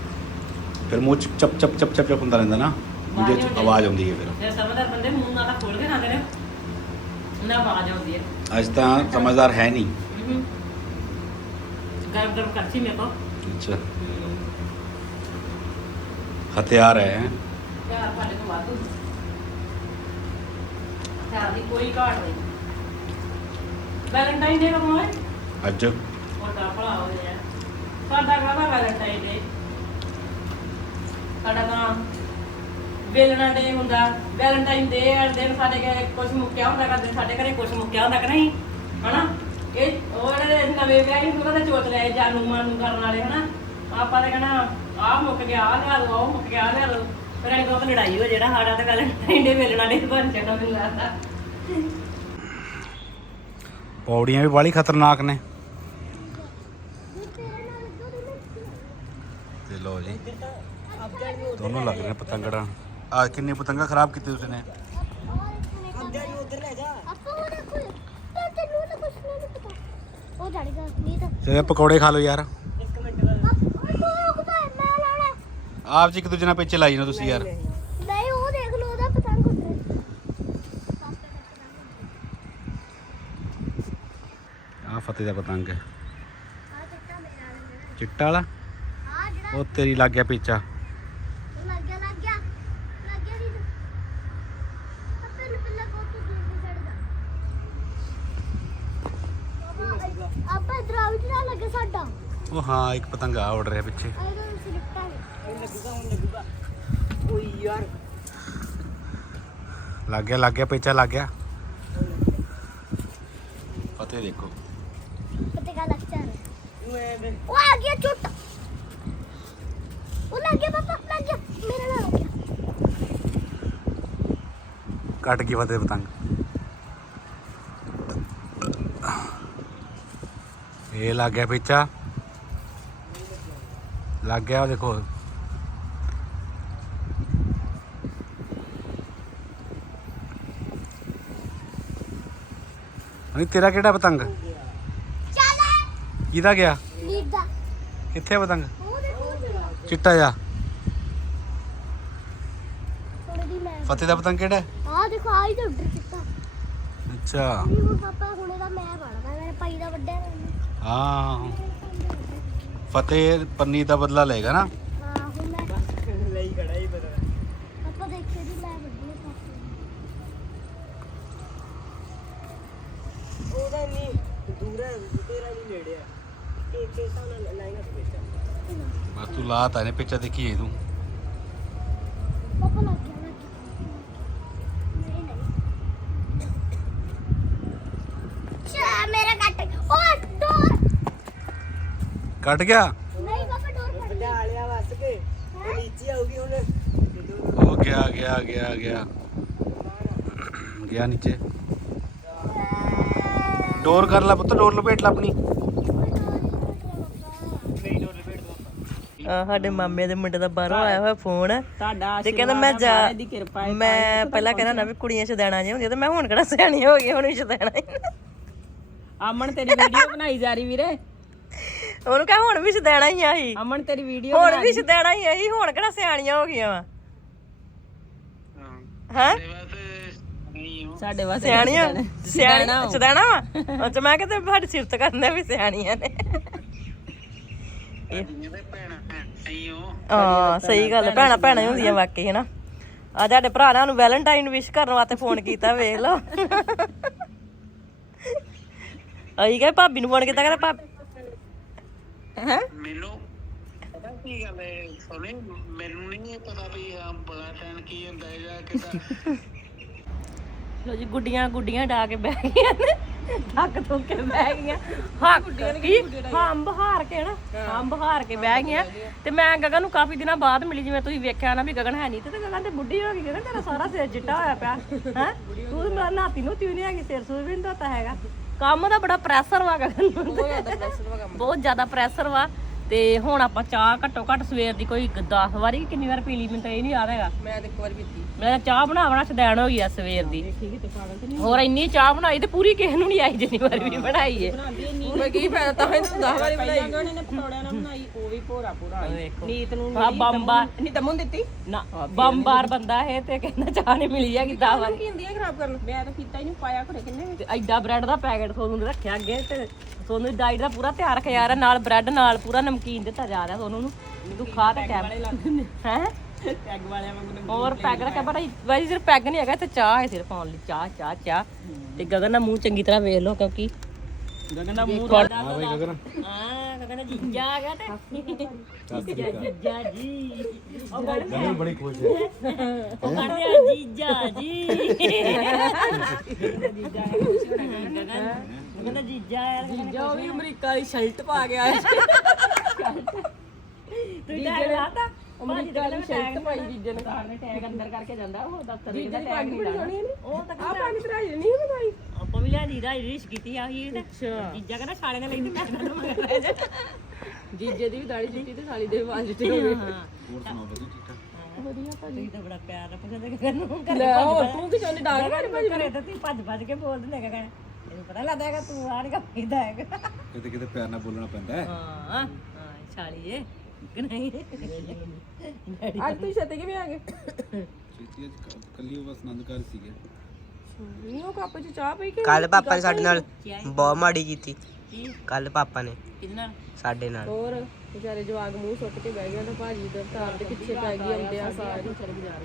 [SPEAKER 5] ਫਿਰ ਮੂੰਹ 'ਚ ਚਪ ਚਪ ਚਪ ਚਪ ਚਪ ਹੁੰਦਾ ਰਹਿੰਦਾ ਨਾ ਜਿਹਦੇ 'ਚ ਆਵਾਜ਼ ਆਉਂਦੀ ਹੈ ਫਿਰ।
[SPEAKER 1] ਜੇ ਸਮਝਦਾਰ ਬੰਦੇ ਮੂੰਹ ਨਾਲ ਤਾਂ ਖੋਲ ਕੇ ਖਾਂਦੇ ਨੇ। ਨਾ ਆਵਾਜ਼ ਆਉਂਦੀ ਹੈ।
[SPEAKER 5] ਅੱਜ ਤਾਂ ਸਮਝਦਾਰ ਹੈ ਨਹੀਂ।
[SPEAKER 1] ਹਮ। ਗਰਮ ਗਰਮ ਕਰਚੀ ਮੇਰੇ ਕੋ
[SPEAKER 5] ਅੱਛਾ। ਹਥਿਆਰ ਹੈ।
[SPEAKER 1] ਯਾਰ ਸਾਡੇ ਤੋਂ ਵਾਧੂ ਹਥਿਆਰ ਦੀ ਕੋਈ ਘਾਟ ਨਹੀਂ। ਵੈਲੈਂਟਾਈਨ ਡੇ ਕਦੋਂ ਹੈ?
[SPEAKER 5] ਅੱਜ।
[SPEAKER 1] ਵੱਡਾ ਭਲਾ ਹੋ ਗਿਆ ਸਾਡਾ ਕਾਹਦਾ ਵੈਲੈਂਟਾਈਨ ਡੇ? ਸਾਡਾ ਤਾਂ ਵੇਲਣਾ ਡੇ ਹੁੰਦਾ ਵੈਲੈਂਟਾਈਨ ਡੇ ਵਾਲੇ ਦਿਨ ਸਾਡੇ ਘਰੇ ਕੁਝ ਮੁੱਕਿਆ ਹੁੰਦਾ ਕਰਦੇ ਸਾਡੇ ਘਰੇ ਕੁਝ ਮੁੱਕਿਆ ਹੁੰਦਾ ਕਿ ਨਹੀਂ? ਹਨਾ? ਇਹ ਉਹ ਜਿਹੜੇ ਨਵੇਂ ਵਿਆਹੀ ਉਹਨਾਂ ਦਾ ਚੋਟ ਲਿਆ ਜਾਨੂ ਮਾਨੂ ਕਰਨ ਵਾਲੇ, ਹਨਾ? ਆਪਾਂ ਤਾਂ ਕਹਿਣਾ, ਆਹ ਮੁੱਕ ਗਿਆ, ਆਹ ਲਿਆ ਦੋ, ਆਹ ਮੁੱਕ ਗਿਆ, ਆਹ ਲਿਆ ਦੋ। ਫਿਰ ਅਣੀ ਬਹੁਤ ਲੜਾਈ ਹੋ ਜਿਹੜਾ ਸਾਡਾ ਤਾਂ ਵੈਲੈਂਟਾਈਨ ਡੇ ਵੇਲਣਾ ਡੇ ਬਣ ਜਾਣਾ ਮੈਨੂੰ ਲੱਗਦਾ।
[SPEAKER 5] ਪੌੜੀਆਂ ਵੀ ਬਾਲੀ ਖਤਰਨਾਕ ਨੇ ਤੇ ਲੋ ਜੀ ਦੋਨੋਂ ਲੱਗ ਰਹੇ ਨੇ ਪਤੰਗੜਾਂ। ਆ ਕਿੰਨੀ ਪਤੰਗਾ ਖਰਾਬ ਕੀਤੀ ਉਸਨੇ
[SPEAKER 4] ਅੱਧਾ ਨੂੰ? ਉਧਰ ਲੈ ਜਾ
[SPEAKER 3] ਆਪਾਂ ਉਹ ਦੇਖੋ ਤੇ ਤੈਨੂੰ ਤਾਂ ਕੁਛ ਨਹੀਂ ਪਤਾ ਉਹ ਜਾੜੀਗਾ ਨਹੀਂ ਤਾਂ
[SPEAKER 5] ਤੇ ਪਕੌੜੇ ਖਾ ਲਓ ਯਾਰ।
[SPEAKER 4] ਇੱਕ ਮਿੰਟ ਬਾਅਦ
[SPEAKER 5] ਆਪ ਜੀ ਇੱਕ ਦੂਜੇ ਨਾਲ ਪਿੱਛੇ ਲਾਈ ਨਾ ਤੁਸੀਂ ਯਾਰ।
[SPEAKER 3] ਨਹੀਂ ਉਹ ਦੇਖ ਲਓ ਉਹਦਾ ਪਤੰਗ ਉੱਡ ਰਿਹਾ
[SPEAKER 5] ਆ ਫਤਿਹ ਦਾ ਪਤੰਗ ਹੈ।
[SPEAKER 3] ਆ ਚੱਟਾ ਮੇਰਾ ਵਾਲਾ?
[SPEAKER 5] ਚਿੱਟਾ ਵਾਲਾ
[SPEAKER 3] ਆ ਜਿਹੜਾ
[SPEAKER 5] ਉਹ ਤੇਰੀ ਲੱਗ ਗਿਆ ਪੀਚਾ
[SPEAKER 3] ਉਹ ਲੱਗ ਗਿਆ ਲੱਗ ਗਿਆ ਲੱਗ ਗਿਆ ਜੀ ਆਪੇ ਨੂੰ ਪਹਿਲਾਂ ਕੋ ਤੂੰ ਦੂਰ ਚੜਦਾ ਬਾਬਾ ਆਪਾਂ ਇਧਰ ਆ ਵੀ ਨਾ ਲੱਗੇ ਸਾਡਾ
[SPEAKER 5] ਉਹ ਹਾਂ ਇੱਕ ਪਤੰਗ ਆ ਉੜ ਰਿਹਾ ਪਿੱਛੇ
[SPEAKER 3] ਇਹਦਾ ਸਿਲਟਾ
[SPEAKER 4] ਹੁਣ ਲੱਗੂਗਾ ਹੁਣ ਲੱਗੂਗਾ ਓਏ ਯਾਰ
[SPEAKER 5] ਲੱਗ ਗਿਆ ਲੱਗ ਗਿਆ ਪੀਚਾ ਲੱਗ ਗਿਆ ਫਤਿਹ ਦੇਖੋ
[SPEAKER 3] ਪਤੇ ਕਾ ਲੱਗ ਚਾ
[SPEAKER 4] ਤੂੰ ਐ ਵੇ
[SPEAKER 3] ਉਹ ਆ ਗਿਆ ਚੁੱਟ ਉਹ ਲੱਗ ਗਿਆ ਪਾਪਾ ਲੱਗ ਗਿਆ ਮੇਰਾ ਨਾਲ ਲੱਗ ਗਿਆ
[SPEAKER 5] ਕੱਟ ਗਈ ਫਤਿਹ ਪਤੰਗ ਇਹ ਲੱਗ ਗਿਆ ਪੀਚਾ ਲੱਗ ਗਿਆ ਉਹ ਦੇਖੋ ਨਹੀਂ ਤੇਰਾ ਕਿਹੜਾ ਪਤੰਗ?
[SPEAKER 3] ਚੱਲ।
[SPEAKER 5] ਕਿਹਦਾ ਗਿਆ? ਕਿੱਥੇ ਪਤੰਗ? ਚਿੱਟਾ ਜਾ ਫਤਿਹ ਦਾ ਪਤੰਗ ਕਿਹੜਾ?
[SPEAKER 3] ਆ ਦੇਖੋ ਆ ਹੀ ਤਾਂ ਚੁੱਕਾ
[SPEAKER 5] ਅੱਛਾ।
[SPEAKER 3] ਪਾਪਾ ਹੁਣੇ ਦਾ ਮੈਂ ਬਣਦਾ ਮੇਰੇ ਭਾਈ ਦਾ ਵੱਡਾ ਹਾਂ।
[SPEAKER 5] ਫਤਿਹ ਪੰਨੀ ਦਾ ਬਦਲਾ ਲਏਗਾ ਨਾ?
[SPEAKER 3] ਹਾਂ ਹੁਣ ਮੈਂ
[SPEAKER 4] ਲਈ ਖੜਾ ਹੀ ਪਤਾ
[SPEAKER 3] ਪਾਪਾ ਦੇਖੇ ਜੀ ਮੈਂ ਵੱਡੀ ਹੈ ਪਾਪਾ
[SPEAKER 4] ਉਹਦਾ ਨਹੀਂ ਦੂਰ ਹੈ ਤੇਰਾ ਨਹੀਂ ਨੇੜੇ ਆ ਕਿ ਕਿ ਤਾਂ ਨਾਲ ਲਾਈਨ ਅਪ
[SPEAKER 5] ਬਸ ਤੂੰ ਲਾਤਾ ਨੇ ਪਿੱਛੇ ਦੇਖੀਏ ਤੂੰ
[SPEAKER 3] ਪਾਪਾ ਲੱਗ ਗਿਆ ਲੱਗ ਗਿਆ ਨਹੀਂ ਨਹੀਂ ਚਾ ਮੇਰਾ ਕੱਟ ਉਹ ਡੋਰ
[SPEAKER 5] ਕੱਟ ਗਿਆ?
[SPEAKER 3] ਨਹੀਂ ਪਾਪਾ ਡੋਰ ਫੜ ਲਈ
[SPEAKER 4] ਵੱਡਾ ਆਲਿਆ ਵਸ ਕੇ ਉਹ ਨੀਚੇ ਆਉਗੀ ਹੁਣ।
[SPEAKER 5] ਉਹ ਗਿਆ ਗਿਆ ਗਿਆ ਗਿਆ। ਗਿਆ ਨੀਚੇ। ਡੋਰ ਕਰ ਲੈ ਪੁੱਤ ਡੋਰ ਲਪੇਟ ਲੈ ਆਪਣੀ।
[SPEAKER 1] ਆ ਸਾਡੇ ਮਾਮੇ ਦੇ ਮੁੰਡੇ ਦਾ ਬਾਹਰੋਂ ਆਇਆ ਹੋਇਆ ਫੋਨ।
[SPEAKER 4] ਤੁਹਾਡਾ
[SPEAKER 1] ਤੇ ਕਹਿੰਦਾ ਮੈਂ ਜਾ ਮੈਂ ਪਹਿਲਾਂ ਕਹਿੰਦਾ ਨਾ ਵੀ ਕੁੜੀਆਂ ਛਦੈਣਾ ਜਿਹੀਆਂ ਹੁੰਦੀਆਂ ਤੇ ਮੈਂ ਹੁਣ ਕਿਹੜਾ ਸਿਆਣੀ ਹੋ ਗਈ ਹੁਣ ਵੀ ਛਦੈਣਾ
[SPEAKER 6] ਅਮਨ ਤੇਰੀ ਵੀਡੀਓ ਬਣਾਈ ਜਾ ਰਹੀ ਵੀਰੇ।
[SPEAKER 1] ਉਹਨੂੰ ਕਹ ਹੁਣ ਵੀ ਛਦੈਣਾ ਹੀ ਆਹੀ
[SPEAKER 6] ਅਮਨ ਤੇਰੀ ਵੀਡੀਓ
[SPEAKER 1] ਹੁਣ ਵੀ ਛਦੈਣਾ ਹੀ ਆਹੀ ਹੁਣ ਕਿਹੜਾ ਸਿਆਣੀਆਂ ਹੋ ਗਈਆਂ ਵਾ। ਹਾਂ।
[SPEAKER 6] ਸਾਡੇ ਵਾਸਤੇ
[SPEAKER 1] ਸਿਆਣੀਆਂ? ਵਾ? ਅੱਛਾ ਮੈਂ ਕਿਹਾ ਤੇ ਸਾਡੀ ਸਿਫਤ ਕਰਨੇ ਵੀ ਸਿਆਣੀਆਂ ਨੇ। ਹਾਂ ਸਹੀ ਗੱਲ ਭੈਣਾ ਭੈਣਾ ਹੀ ਹੁੰਦੀਆਂ ਵਾਕਈ ਹਨਾ? ਆ ਸਾਡੇ ਭਰਾ ਨੇ ਸਾਨੂੰ ਵੈਲੈਂਟਾਈਨ ਵਿਸ਼ ਕਰਨ ਵਾਸਤੇ ਫੋਨ ਕੀਤਾ ਵੇਖ ਲਓ। ਆਈ ਗਏ ਭਾਬੀ ਨੂੰ ਫੋਨ ਕੀਤਾ ਕਹਿੰਦਾ ਭਾਬੀ ਹੈ?
[SPEAKER 7] ਮੈਨੂੰ ਪਤਾ ਕੀ ਗੱਲ ਹੈ, ਸੋਨੇ? ਮੈਨੂੰ ਨਹੀਂ ਇਹ ਪਤਾ ਵੀ, ਹਾਂ, ਬੜਾ ਟਾਈਮ ਕੀ ਹੁੰਦਾ ਹੈ ਜਾਂ ਕਿਦਾਂ?
[SPEAKER 1] ਲੋ ਜੀ ਗੁੱਡੀਆਂ ਗੁੱਡੀਆਂ ਡਾ ਕੇ ਬਹਿ ਗਈਆਂ ਨੇ। ਥੱਕ ਥੁੱਕ ਕੇ ਬਹਿ ਗਈਆਂ। ਹਾਂ ਕੀ? ਹਾਂ ਬਹਾਰ ਕੇ ਨਾ ਹਾਂ। ਬਹਾਰ ਕੇ ਬਹਿ ਗਈਆਂ। ਤੇ ਮੈਂ ਗਗਨ ਨੂੰ ਕਾਫੀ ਦਿਨਾਂ ਬਾਅਦ ਮਿਲੀ ਜਿਵੇਂ ਤੁਸੀਂ ਵੇਖਿਆ ਨਾ ਵੀ ਗਗਨ ਹੈ ਨਹੀਂ ਤੇ ਗਗਨ ਤੇ ਬੁੱਢੀ ਹੋ ਗਈ ਗਗਨ ਤੇਰਾ ਸਾਰਾ ਸਿਰ ਚਿੱਟਾ ਹੋਇਆ ਪਿਆ। ਹੈ? ਤੂੰ ਮੇਰਾ ਨਾਤੀ ਨੂੰ ਤੀ ਨਹੀਂ ਹੈਗੀ ਸਿਰ ਸੂਰ ਵੀ ਨਹੀਂ ਧੋਤਾ ਹੈਗਾ। ਕੰਮ ਦਾ ਬੜਾ ਪ੍ਰੈਸ਼ਰ ਵਾ ਗਗਨ ਨੂੰ। ਬਹੁਤ ਜ਼ਿਆਦਾ ਪ੍ਰੈਸ਼ਰ ਵਾ। ਤੇ ਹੁਣ ਆਪਾਂ ਚਾਹ ਘੱਟੋ ਘੱਟ ਸਵੇਰ ਦੀ ਕੋਈ 10 ਵਾਰੀ ਕਿੰਨੀ ਵਾਰ ਪੀ ਲਈ ਮੈਨੂੰ ਤਾਂ ਇਹ ਨਹੀਂ ਯਾਦ ਹੈਗਾ।
[SPEAKER 6] ਮੈਂ ਤੇ ਇੱਕ ਵਾਰ ਪੀਤੀ।
[SPEAKER 1] ਮੈਂ ਚਾਹ ਬਣਾ ਬਣਾ ਛਦੈਣ ਹੋ ਗਈ ਆ ਸਵੇਰ ਦੀ। ਹੋਰ ਇੰਨੀ ਚਾਹ ਬਣਾਈ ਤੇ ਪੂਰੀ ਕਿਸੇ ਨੂੰ ਨਹੀਂ ਆਈ ਜਿੰਨੀ ਵਾਰ ਵੀ ਬਣਾਈ ਏ।
[SPEAKER 6] ਮੈਂ ਕੀ ਫਾਇਦਾ ਤਾਂ ਇਹਨੂੰ 10 ਵਾਰੀ ਬਣਾਈ। ਗਣੇ ਨੇ ਪਕੌੜਿਆਂ ਨਾਲ ਬਣਾਈ। ਵੀ ਭੋਰਾ ਭੋਰਾ ਨੀਤ ਨੂੰ
[SPEAKER 1] ਆ ਬੰਬਾਰ
[SPEAKER 6] ਨਹੀਂ ਤਮੁੰ ਦਿੱਤੀ?
[SPEAKER 1] ਨਾ ਬੰਬਾਰ ਬੰਦਾ ਹੈ ਤੇ ਕਹਿੰਦਾ ਚਾਹ ਨਹੀਂ ਮਿਲੀ ਹੈਗੀ 10 ਵਾਰੀ
[SPEAKER 6] ਕੀ ਹੁੰਦੀ ਹੈ ਖਰਾਬ ਕਰਨ ਮੈਂ ਤਾਂ ਕੀਤਾ ਹੀ ਨਹੀਂ ਪਾਇਆ ਘਰੇ ਕਿੰਨੇ
[SPEAKER 1] ਤੇ ਐਡਾ ਬ੍ਰੈਡ ਦਾ ਪੈਕੇਟ ਸੋਨੂੰ ਨੇ ਰੱਖਿਆ ਅੱਗੇ ਤੇ ਸੋਨੂੰ ਦੀ ਡਾਈਟ ਦਾ ਪੂਰਾ ਧਿਆਨ ਰੱਖਿਆ ਜਾ ਰਿਹਾ ਨਾਲ ਬ੍ਰੈਡ ਨਾਲ ਪੂਰਾ ਨਮਕੀਨ ਦਿੱਤਾ ਜਾ ਰਿਹਾ ਸੋਨੂੰ ਨੂੰ। ਵੀ ਤੂੰ ਖਾ ਤੇ ਕੈਬ ਹੈ?
[SPEAKER 6] ਪੈਗ ਵਾਲਿਆਂ ਵਾਂਗੂ
[SPEAKER 1] ਹੋਰ ਪੈਗ ਰੱਖਿਆ ਪਰ ਵੈਸੇ ਸਿਰਫ ਪੈਗ ਨਹੀਂ ਹੈਗਾ ਤੇ ਚਾਹ ਹੈ ਸਿਰਫ ਪਾਉਣ ਲਈ ਚਾਹ ਚਾਹ ਚਾਹ। ਤੇ ਗਗਨ ਦਾ ਮੂੰਹ ਚੰਗੀ ਤਰ੍ਹਾਂ ਵੇਖ ਲਓ ਕਿਉਂਕਿ ਗਗਨ ਦਾ ਮੂੰਹ ਤੁਹਾਡਾ
[SPEAKER 5] ਹਾਂ ਬਈ ਗਗਨ।
[SPEAKER 1] ਹਾਂ ਗਗਨ ਦਾ ਜੀਜਾ ਆ ਗਿਆ ਤੇ। ਜੀਜਾ ਜੀਜਾ ਜੀ। ਉਹ ਗਗਨ
[SPEAKER 5] ਬੜੀ ਖੁਸ਼ ਹੈ।
[SPEAKER 1] ਉਹ ਕਹਿੰਦੇ ਆ ਜੀਜਾ ਜੀ। ਗਗਨ ਗਗਨ ਦਾ ਜੀਜਾ ਯਾਰ
[SPEAKER 6] ਜੋ ਵੀ ਅਮਰੀਕਾ ਦੀ ਸ਼ਰਟ ਪਾ ਕੇ ਆਇਆ
[SPEAKER 1] ਤੂੰ ਤਾਂ। ਲਾਤਾ
[SPEAKER 6] ਅਮਰੀਕਾ ਦੀ ਸ਼ਰਟ ਪਾਈ ਜੀਜੇ ਨੇ ਨੇ ਟੈਗ ਅੰਦਰ ਕਰਕੇ ਜਾਂਦਾ ਉਹ ਦਫ਼ਤਰ ਦੇ ਟੈਗ ਨਹੀਂ ਲਾਣਾ ਉਹ ਤਾਂ ਆ ਪਾਣੀ ਤਰਾਈ ਨਹੀਂ ਉਹਨੇ ਪਾਈ
[SPEAKER 1] ਆਪਾਂ ਵੀ ਲਿਆਦੀ ਦਾ ਰੀਸ ਕੀਤੀ ਆ ਹੀ
[SPEAKER 6] ਅੱਛਾ।
[SPEAKER 1] ਜੀਜਾ ਕਹਿੰਦਾ ਸਾਲੇ ਨੇ ਲਈ ਤੇ ਮੈਂ ਨਾ ਮਗਰ ਲੈ ਜਾ
[SPEAKER 6] ਜੀਜੇ ਦੀ ਵੀ ਦਾੜੀ ਚਿੱਟੀ ਤੇ ਸਾਲੀ ਦੇ ਵੀ ਵਾਲ ਚਿੱਟੇ ਹੋ। ਗਏ
[SPEAKER 5] ਹੋਰ ਸੁਣਾਓ ਵਧੀਆ ਠੀਕ ਠਾਕ?
[SPEAKER 6] ਵਧੀਆ ਭਾਜੀ।
[SPEAKER 1] ਤਾਂ ਬੜਾ ਪਿਆਰ ਨਾਲ ਪੁੱਛਦੇ ਕਿ ਨੂੰ
[SPEAKER 6] ਲੈ ਹੋਰ ਤੂੰ ਕਿ ਚਾਹੁੰਦੀ ਡਾਕ ਮਾਰੀ ਭਾਜੀ
[SPEAKER 1] ਘਰੇ ਤਾਂ ਤੀ ਭੱਜ ਭੱਜ ਕੇ ਬੋਲਦੇ ਨੇ ਕਹਿੰਦਾ ਇਹਨੂੰ ਪਤਾ ਲੱਗਦਾ ਹੈਗਾ ਤੂੰ ਆਣ ਕੇ ਪੀਦਾ ਹੈਗਾ
[SPEAKER 5] ਕਿਤੇ ਕਿਤੇ ਪਿਆਰ ਨਾਲ ਬੋਲਣਾ ਪੈਂਦਾ ਹੈ।
[SPEAKER 1] ਹਾਂ ਹਾਂ ਛਾਲੀਏ ਕਿ ਨਹੀਂ?
[SPEAKER 6] ਅੱਜ ਤੂੰ ਛੇਤੇ ਕਿਵੇਂ ਆ ਗਏ?
[SPEAKER 5] ਛੇਤੀ ਅੱਜ ਕੱਲੀ ਬਸ ਆਨੰਦਕਾਰ ਸੀਗੇ।
[SPEAKER 6] ਨਹੀਂ ਉਹ ਕੱਪ 'ਚ ਚਾਹ ਪੀ ਕੇ
[SPEAKER 8] ਕੱਲ ਪਾਪਾ ਨੇ ਸਾਡੇ ਨਾਲ ਬਹੁਤ ਮਾੜੀ ਕੀਤੀ। ਕੱਲ ਪਾਪਾ ਨੇ।
[SPEAKER 1] ਕਿਹਦੇ ਨਾਲ?
[SPEAKER 8] ਸਾਡੇ ਨਾਲ।
[SPEAKER 6] ਹੋਰ? ਵਿਚਾਰੇ ਜਵਾਗ ਮੂੰਹ ਸੁੱਟ ਕੇ ਬਹਿ ਗਿਆ ਤਾਂ ਭਾਜੀ ਦਾ ਤਾਰ ਦੇ ਪਿੱਛੇ ਪੈ ਗਈ ਆਉਂਦੇ ਆ ਸਾਰੀ।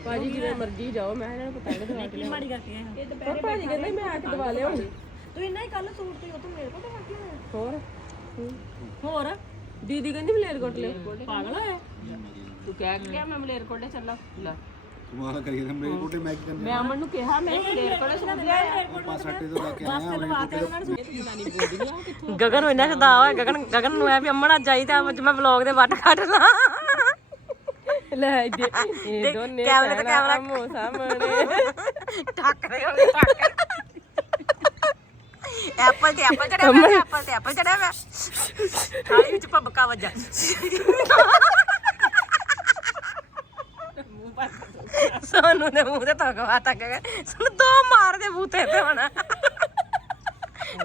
[SPEAKER 6] ਭਾਜੀ ਜਿਵੇਂ ਮਰਜ਼ੀ ਜਾਓ ਮੈਂ ਇਹਨਾਂ ਨੂੰ ਪਤੰਗ ਦਵਾ ਕੇ ਲਿਆਉਂ
[SPEAKER 1] ਮਾੜੀ ਕਰਕੇ ਆਇਆ
[SPEAKER 6] ਪਰ ਭਾਜੀ ਕਹਿੰਦੇ ਮੈਂ ਆ ਕੇ ਦਵਾ ਲਿਆਉਂਗੀ
[SPEAKER 1] ਤੂੰ ਇੰਨਾ ਹੀ ਕੱਲ ਸੂਟ ਤੇ ਉਹ ਤੂੰ ਮੇਰੇ ਕੋਲ ਤਾਂ ਕੀ
[SPEAKER 6] ਹੋਰ?
[SPEAKER 1] ਹੋਰ?
[SPEAKER 6] ਦੀਦੀ ਕਹਿੰਦੀ ਮਲੇਰਕੋਟ ਲੈ
[SPEAKER 1] ਪਾਗਲ ਹੋਇਆ? ਤੂੰ ਕਹਿ ਕੇ ਗਿਆ ਮੈਂ ਮਲੇਰਕੋਟੇ ਚੱਲਾਂ। ਲੈ।
[SPEAKER 5] ਕਮਾਲ ਮੇਰੇ ਕੋਟੇ ਮੈਂ ਕੀ ਕਰਨਾ?
[SPEAKER 6] ਮੈਂ ਅਮਨ ਨੂੰ ਕਿਹਾ ਮੈਂ ਸੂਟ
[SPEAKER 5] ਪਾਸ ਤੋਂ ਲੈ ਕੇ
[SPEAKER 1] ਗਗਨ ਨੂੰ ਇੰਨਾ ਸਦਾ ਹੋਇਆ ਗਗਨ ਗਗਨ ਨੂੰ ਐ ਵੀ ਅੰਮਣਾ ਚਾਹੀਦਾ ਅੱਜ ਮੈਂ ਵਲੌਗ ਦੇ ਵੱਟ ਕੱਢ ਲਾਂ।
[SPEAKER 6] ਲੈ ਇੱਦੇ ਇਹ ਦੋਨੇ
[SPEAKER 1] ਕੈਮਰੇ ਤੇ ਕੈਮਰਾ।
[SPEAKER 6] ਮੋ ਸਾਹਮਣੇ।
[SPEAKER 1] ਟੱਕ ਰਹੇ ਹੋਣੇ ਟੱਕ ਐਪਲ ਤੇ ਐਪਲ ਚੜਿਆ ਹੋਇਆ ਐਪਲ ਤੇ ਐਪਲ ਚੜਿਆ ਹੋਇਆ ਥਾਲੀ ਵਿੱਚ ਭਬਕਾ ਵੱਜਾ। ਸੋਨੂੰ ਦੇ ਮੂੰਹ ਤੇ ਤਕਵਾ ਤੱਕ ਸਾਨੂੰ ਦੋ ਮਾਰ ਦੇ ਬੂਤੇ ਤੇ ਹੁਣ।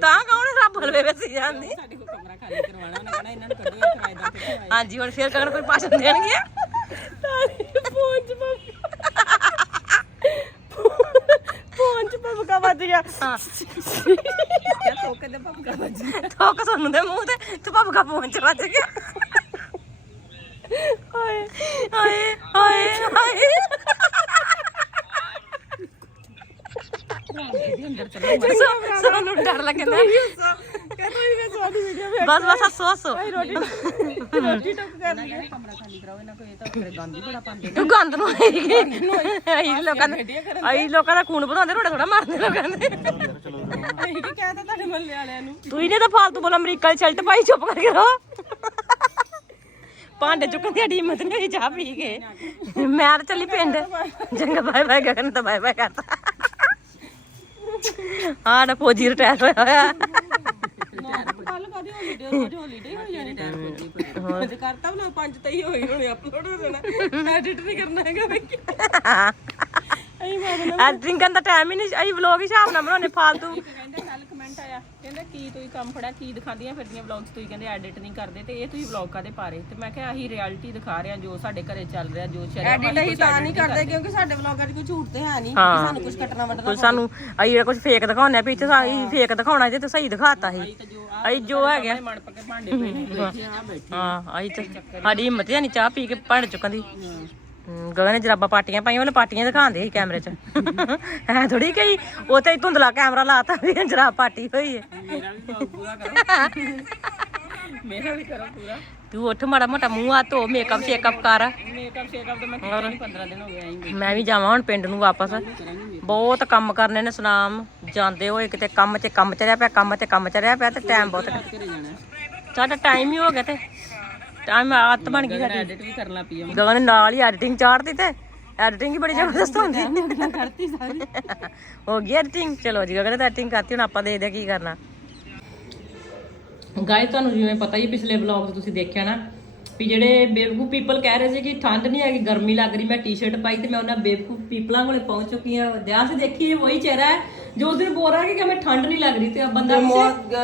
[SPEAKER 1] ਤਾਂ ਕੌਣ ਰੱਬ ਹਲਵੇ ਵਿੱਚ ਜਾਂਦੀ?
[SPEAKER 6] ਸਾਡੇ ਕੋਲ ਕਮਰਾ ਖਾਲੀ ਕਰਵਾਉਣਾ ਉਹਨੇ ਕਹਣਾ ਇਹਨਾਂ ਨੂੰ ਕੱਢੋ ਇਹ ਕਿਰਾਏਦਾਰ ਕਿੱਥੇ ਆਏ
[SPEAKER 1] ਹਾਂਜੀ ਹੁਣ ਫੇਰ ਕਗਨ ਕੋਈ ਭਾਸ਼ਣ ਦੇਣਗੇ?
[SPEAKER 6] ਫੋਨ ਚ ਫੋਨ ਚ ਭਬਕਾ ਵੱਜ ਗਿਆ। ਤੋਕੇ ਦੇ ਭਬਕਾ ਵੱਜ ਗਿਆ
[SPEAKER 1] ਥੋਕ ਸੋਨੂੰ ਦੇ ਮੂੰਹ ਤੇ ਤੇ ਭਬਕਾ ਪਹੁੰਚ ਵੱਜ ਗਿਆ
[SPEAKER 6] ਹਾਏ
[SPEAKER 1] ਹਾਏ ਹਾਏ ਹਾਏ ਸੋ- ਸਾਨੂੰ ਡਰ ਲੱਗਦਾ ਬਸ ਬਸ ਹੱਸੋ ਹੱਸੋ
[SPEAKER 6] ਰੋਟੀ ਰੋਟੀ ਟੁੱਕ ਕਰ ਲਈ ਕਮਰਾ ਖਾਲੀ ਕਰਾਓ ਇਹਨਾਂ ਕੋਈ ਤਾਂ ਫਿਰ ਗੰਦ ਹੀ ਬੜਾ ਪਾਉਂਦੇ
[SPEAKER 1] ਤੂੰ ਗੰਦ ਨੂੰ ਆਈ ਲੋਕਾਂ ਨੇ ਆਈ ਲੋਕਾਂ ਦਾ ਖੂਨ ਵਧਾਉਂਦੇ ਰੋੜਾ ਥੋੜਾ ਮਾਰਦੇ ਲੋਕਾਂ ਦੇ
[SPEAKER 6] ਅਸੀਂ ਕੀ ਕਹਿਤਾ ਤੁਹਾਡੇ ਮੱਲੇ ਵਾਲਿਆਂ ਨੂੰ?
[SPEAKER 1] ਤੂੰ ਫਾਲਤੂ ਬੋਲ ਅਮਰੀਕਾ ਦੀ ਸ਼ਰਟ ਪਾਈ ਚੁੱਪ ਕਰਕੇ ਰਹੋ। ਭਾਂਡੇ ਚੁੱਕਣ ਦੀ ਸਾਡੀ ਹਿੰਮਤ ਨਹੀਂ ਹੋਈ ਚਾਹ ਪੀ ਕੇ। ਮੈਂ ਤਾਂ ਚੱਲੀ ਪਿੰਡ। ਚੰਗਾ ਬਾਏ ਬਾਏ ਗਗਨ ਤਾਂ ਬਾਏ ਬਾਏ ਕਰਤਾ। ਆਹ ਨਾ ਫੌਜੀ ਰਿਟਾਇਰ ਹੋਇਆ ਹੋਇਆ।
[SPEAKER 6] ਕੱਲ ਕਾਦੀ ਹੌਲੀਡੇ ਰੋਜ਼ ਹੌਲੀਡੇ ਹੋ ਜਾਣੀ ਟਾਈਮ ਕੋਈ ਅੱਜ ਕਰਤਾ ਬਣਾ ਪੰਜ ਤਈ ਹੋਈ ਹੁਣ ਅਪਲੋਡ ਹੋ ਜਾਣਾ। ਐਡਿਟ ਨਹੀਂ ਕਰਨਾ ਹੈਗਾ ਵੇਖੀ
[SPEAKER 1] ਐਡੀਟਿੰਗ ਕਰਨ ਦਾ ਟਾਈਮ ਹੀ ਨਹੀਂ ਆਈ ਵਲੌਗ ਹੀ ਹਿਸਾਬ ਨਾਲ ਬਣਾਉਣੇ ਫਾਲਤੂ।
[SPEAKER 6] ਕਹਿੰਦੇ ਕੱਲ ਕਮੈਂਟ ਆਇਆ। ਕਹਿੰਦਾ ਕੀ ਤੁਸੀਂ ਕੰਮ ਫੜਿਆ ਕੀ ਦਿਖਾਉਂਦੀਆਂ ਫਿਰਦੀਆਂ ਵਲੌਗਸ ਤੁਸੀਂ ਕਹਿੰਦੇ ਐਡਿਟ ਨਹੀਂ ਕਰਦੇ ਤੇ ਇਹ ਤੁਸੀਂ ਵਲੌਗ ਕਾਦੇ ਪਾ ਰਹੇ? ਤੇ ਮੈਂ ਕਿਹਾ ਆਹੀ ਰਿਐਲਿਟੀ ਦਿਖਾ ਰਹੇ ਜੋ ਸਾਡੇ ਘਰੇ ਚੱਲ ਰਿਹਾ ਜੋ ਸ਼ਰਿਆ ਐਡਿਟ ਅਸੀਂ ਤਾਂ ਨਹੀਂ ਕਰਦੇ ਕਿਉਂਕਿ ਸਾਡੇ ਵਲੌਗਾਂ 'ਚ ਕੋਈ ਝੂਠ ਤੇ ਹੈ ਨਹੀਂ
[SPEAKER 1] ਹਾਂ।
[SPEAKER 6] ਸਾਨੂੰ ਕੁਝ ਕੱਟਣਾ ਵੱਟਣਾ
[SPEAKER 1] ਕੋਈ ਸਾਨੂੰ ਜਿਹੜਾ ਕੁਝ ਫੇਕ ਦਿਖਾਉਂਦੇ ਆ ਪਿੱਛੇ ਸਾਈ ਫੇਕ ਦਿਖਾਉਣਾ ਜੇ ਤੇ ਸਹੀ ਦਿਖਾਤਾ ਸੀ। ਆਈ ਜੋ ਹੈਗਾ
[SPEAKER 6] ਮਣ ਪੱਕੇ ਭਾਂਡੇ ਪਏ ਨੇ ਬੈਠੇ ਆ ਬੈਠੇ
[SPEAKER 1] ਹਾਂ ਆਈ ਤੇ ਸਾਡੀ ਹਿੰਮਤ ਹੈ ਨਹੀਂ ਚਾਹ ਪੀ ਕੇ ਭਾਂਡੇ ਚੁੱਕਣ ਦੀ। ਗਗਨ ਨੇ ਜਰਾਬਾਂ ਪਾਟੀਆਂ ਪਾਈਆਂ, ਉਹਨੇ ਪਾਟੀਆਂ ਦਿਖਾਉਂਦੇ ਸੀ ਕੈਮਰੇ 'ਚ। ਐ ਥੋੜੀ ਕਹੀ, ਉਹ ਤੇ ਧੁੰਦਲਾ ਕੈਮਰਾ ਲਾਤਾ ਵੀ ਜਰਾਬ ਪਾਟੀ ਹੋਈ ਹੈ
[SPEAKER 6] ਮੇਰਾ ਵੀ ਕਰੋ ਪੂਰਾ
[SPEAKER 1] ਤੂੰ ਉੱਠ ਮਾੜਾ ਮੋਟਾ ਮੂੰਹ ਆ ਧੋ ਮੇਕਅਪ ਸ਼ੇਕਅਪ ਕਰ।
[SPEAKER 6] ਮੇਕਅਪ ਸ਼ੇਕਅਪ ਤਾਂ ਮੈਂ ਕੀਤਾ ਨਹੀਂ 15 ਦਿਨ ਹੋ ਗਏ ਆਈ
[SPEAKER 1] ਮੈਂ ਵੀ ਜਾਵਾਂ ਹੁਣ ਪਿੰਡ ਨੂੰ ਵਾਪਸ। ਬਹੁਤ ਕੰਮ ਕਰਨੇ ਨੇ ਸੁਨਾਮ। ਜਾਂਦੇ ਹੋਏ ਕਿਤੇ ਕੰਮ ਤੇ ਕੰਮ ਚੜਿਆ ਪਿਆ, ਕੰਮ ਤੇ ਕੰਮ ਚੜਿਆ ਪਿਆ ਤੇ ਟਾਈਮ ਬਹੁਤ ਸਾਡਾ ਟਾਈਮ ਹੀ ਹੋ ਗਿਆ ਤੇ। ਟਾਈਮ ਆਦਤ ਬਣ ਗਈ ਸਾਡੀ।
[SPEAKER 6] ਐਡਿਟ ਵੀ ਕਰਨਾ ਪਈ
[SPEAKER 1] ਗਗਨ ਨੇ ਨਾਲ ਹੀ ਐਡੀਟਿੰਗ ਚਾੜਦੀ ਤੇ ਐਡੀਟਿੰਗ ਹੀ ਬੜੀ ਜ਼ਬਰਦਸਤ ਹੁੰਦੀ।
[SPEAKER 6] ਕਰਤੀ ਸਾਰੀ।
[SPEAKER 1] ਹੋ ਗਈ ਐਡੀਟਿੰਗ ਚਲੋ ਜੀ ਗਗਨ ਤਾਂ ਐਡੀਟਿੰਗ ਕਰਤੀ ਹੁਣ ਆਪਾਂ ਦੇਖਦੇ ਹਾਂ ਕੀ ਕਰਨਾ। ਗਾਇਸ ਤੁਹਾਨੂੰ ਜਿਵੇਂ ਪਤਾ ਹੀ ਪਿਛਲੇ ਵਲੌਗ 'ਚ ਤੁਸੀਂ ਦੇਖਿਆ ਨਾ ਵੀ ਜਿਹੜੇ ਬੇਵਕੂਫ ਪੀਪਲ ਕਹਿ ਰਹੇ ਸੀ ਕਿ ਠੰਡ ਨਹੀਂ ਹੈਗੀ ਗਰਮੀ ਲੱਗ ਰਹੀ ਮੈਂ ਟੀ-ਸ਼ਰਟ ਪਾਈ ਤੇ ਮੈਂ ਉਹਨਾਂ ਬੇਵਕੂਫ ਪੀਪਲਾਂ ਕੋਲੇ ਪਹੁੰਚ ਚੁੱਕੀ ਹਾਂ। ਧਿਆਨ ਸੇ ਦੇਖੀ ਇਹ ਵਹੀ ਚਿਹਰਾ ਹੈ। ਜੋ ਉਸ ਦਿਨ ਬੋਲ ਰਿਹਾ ਕਿ ਮੈਂ ਠੰਡ ਨਹੀਂ ਲੱਗ ਰਹੀ ਤੇ ਬੰਦਾ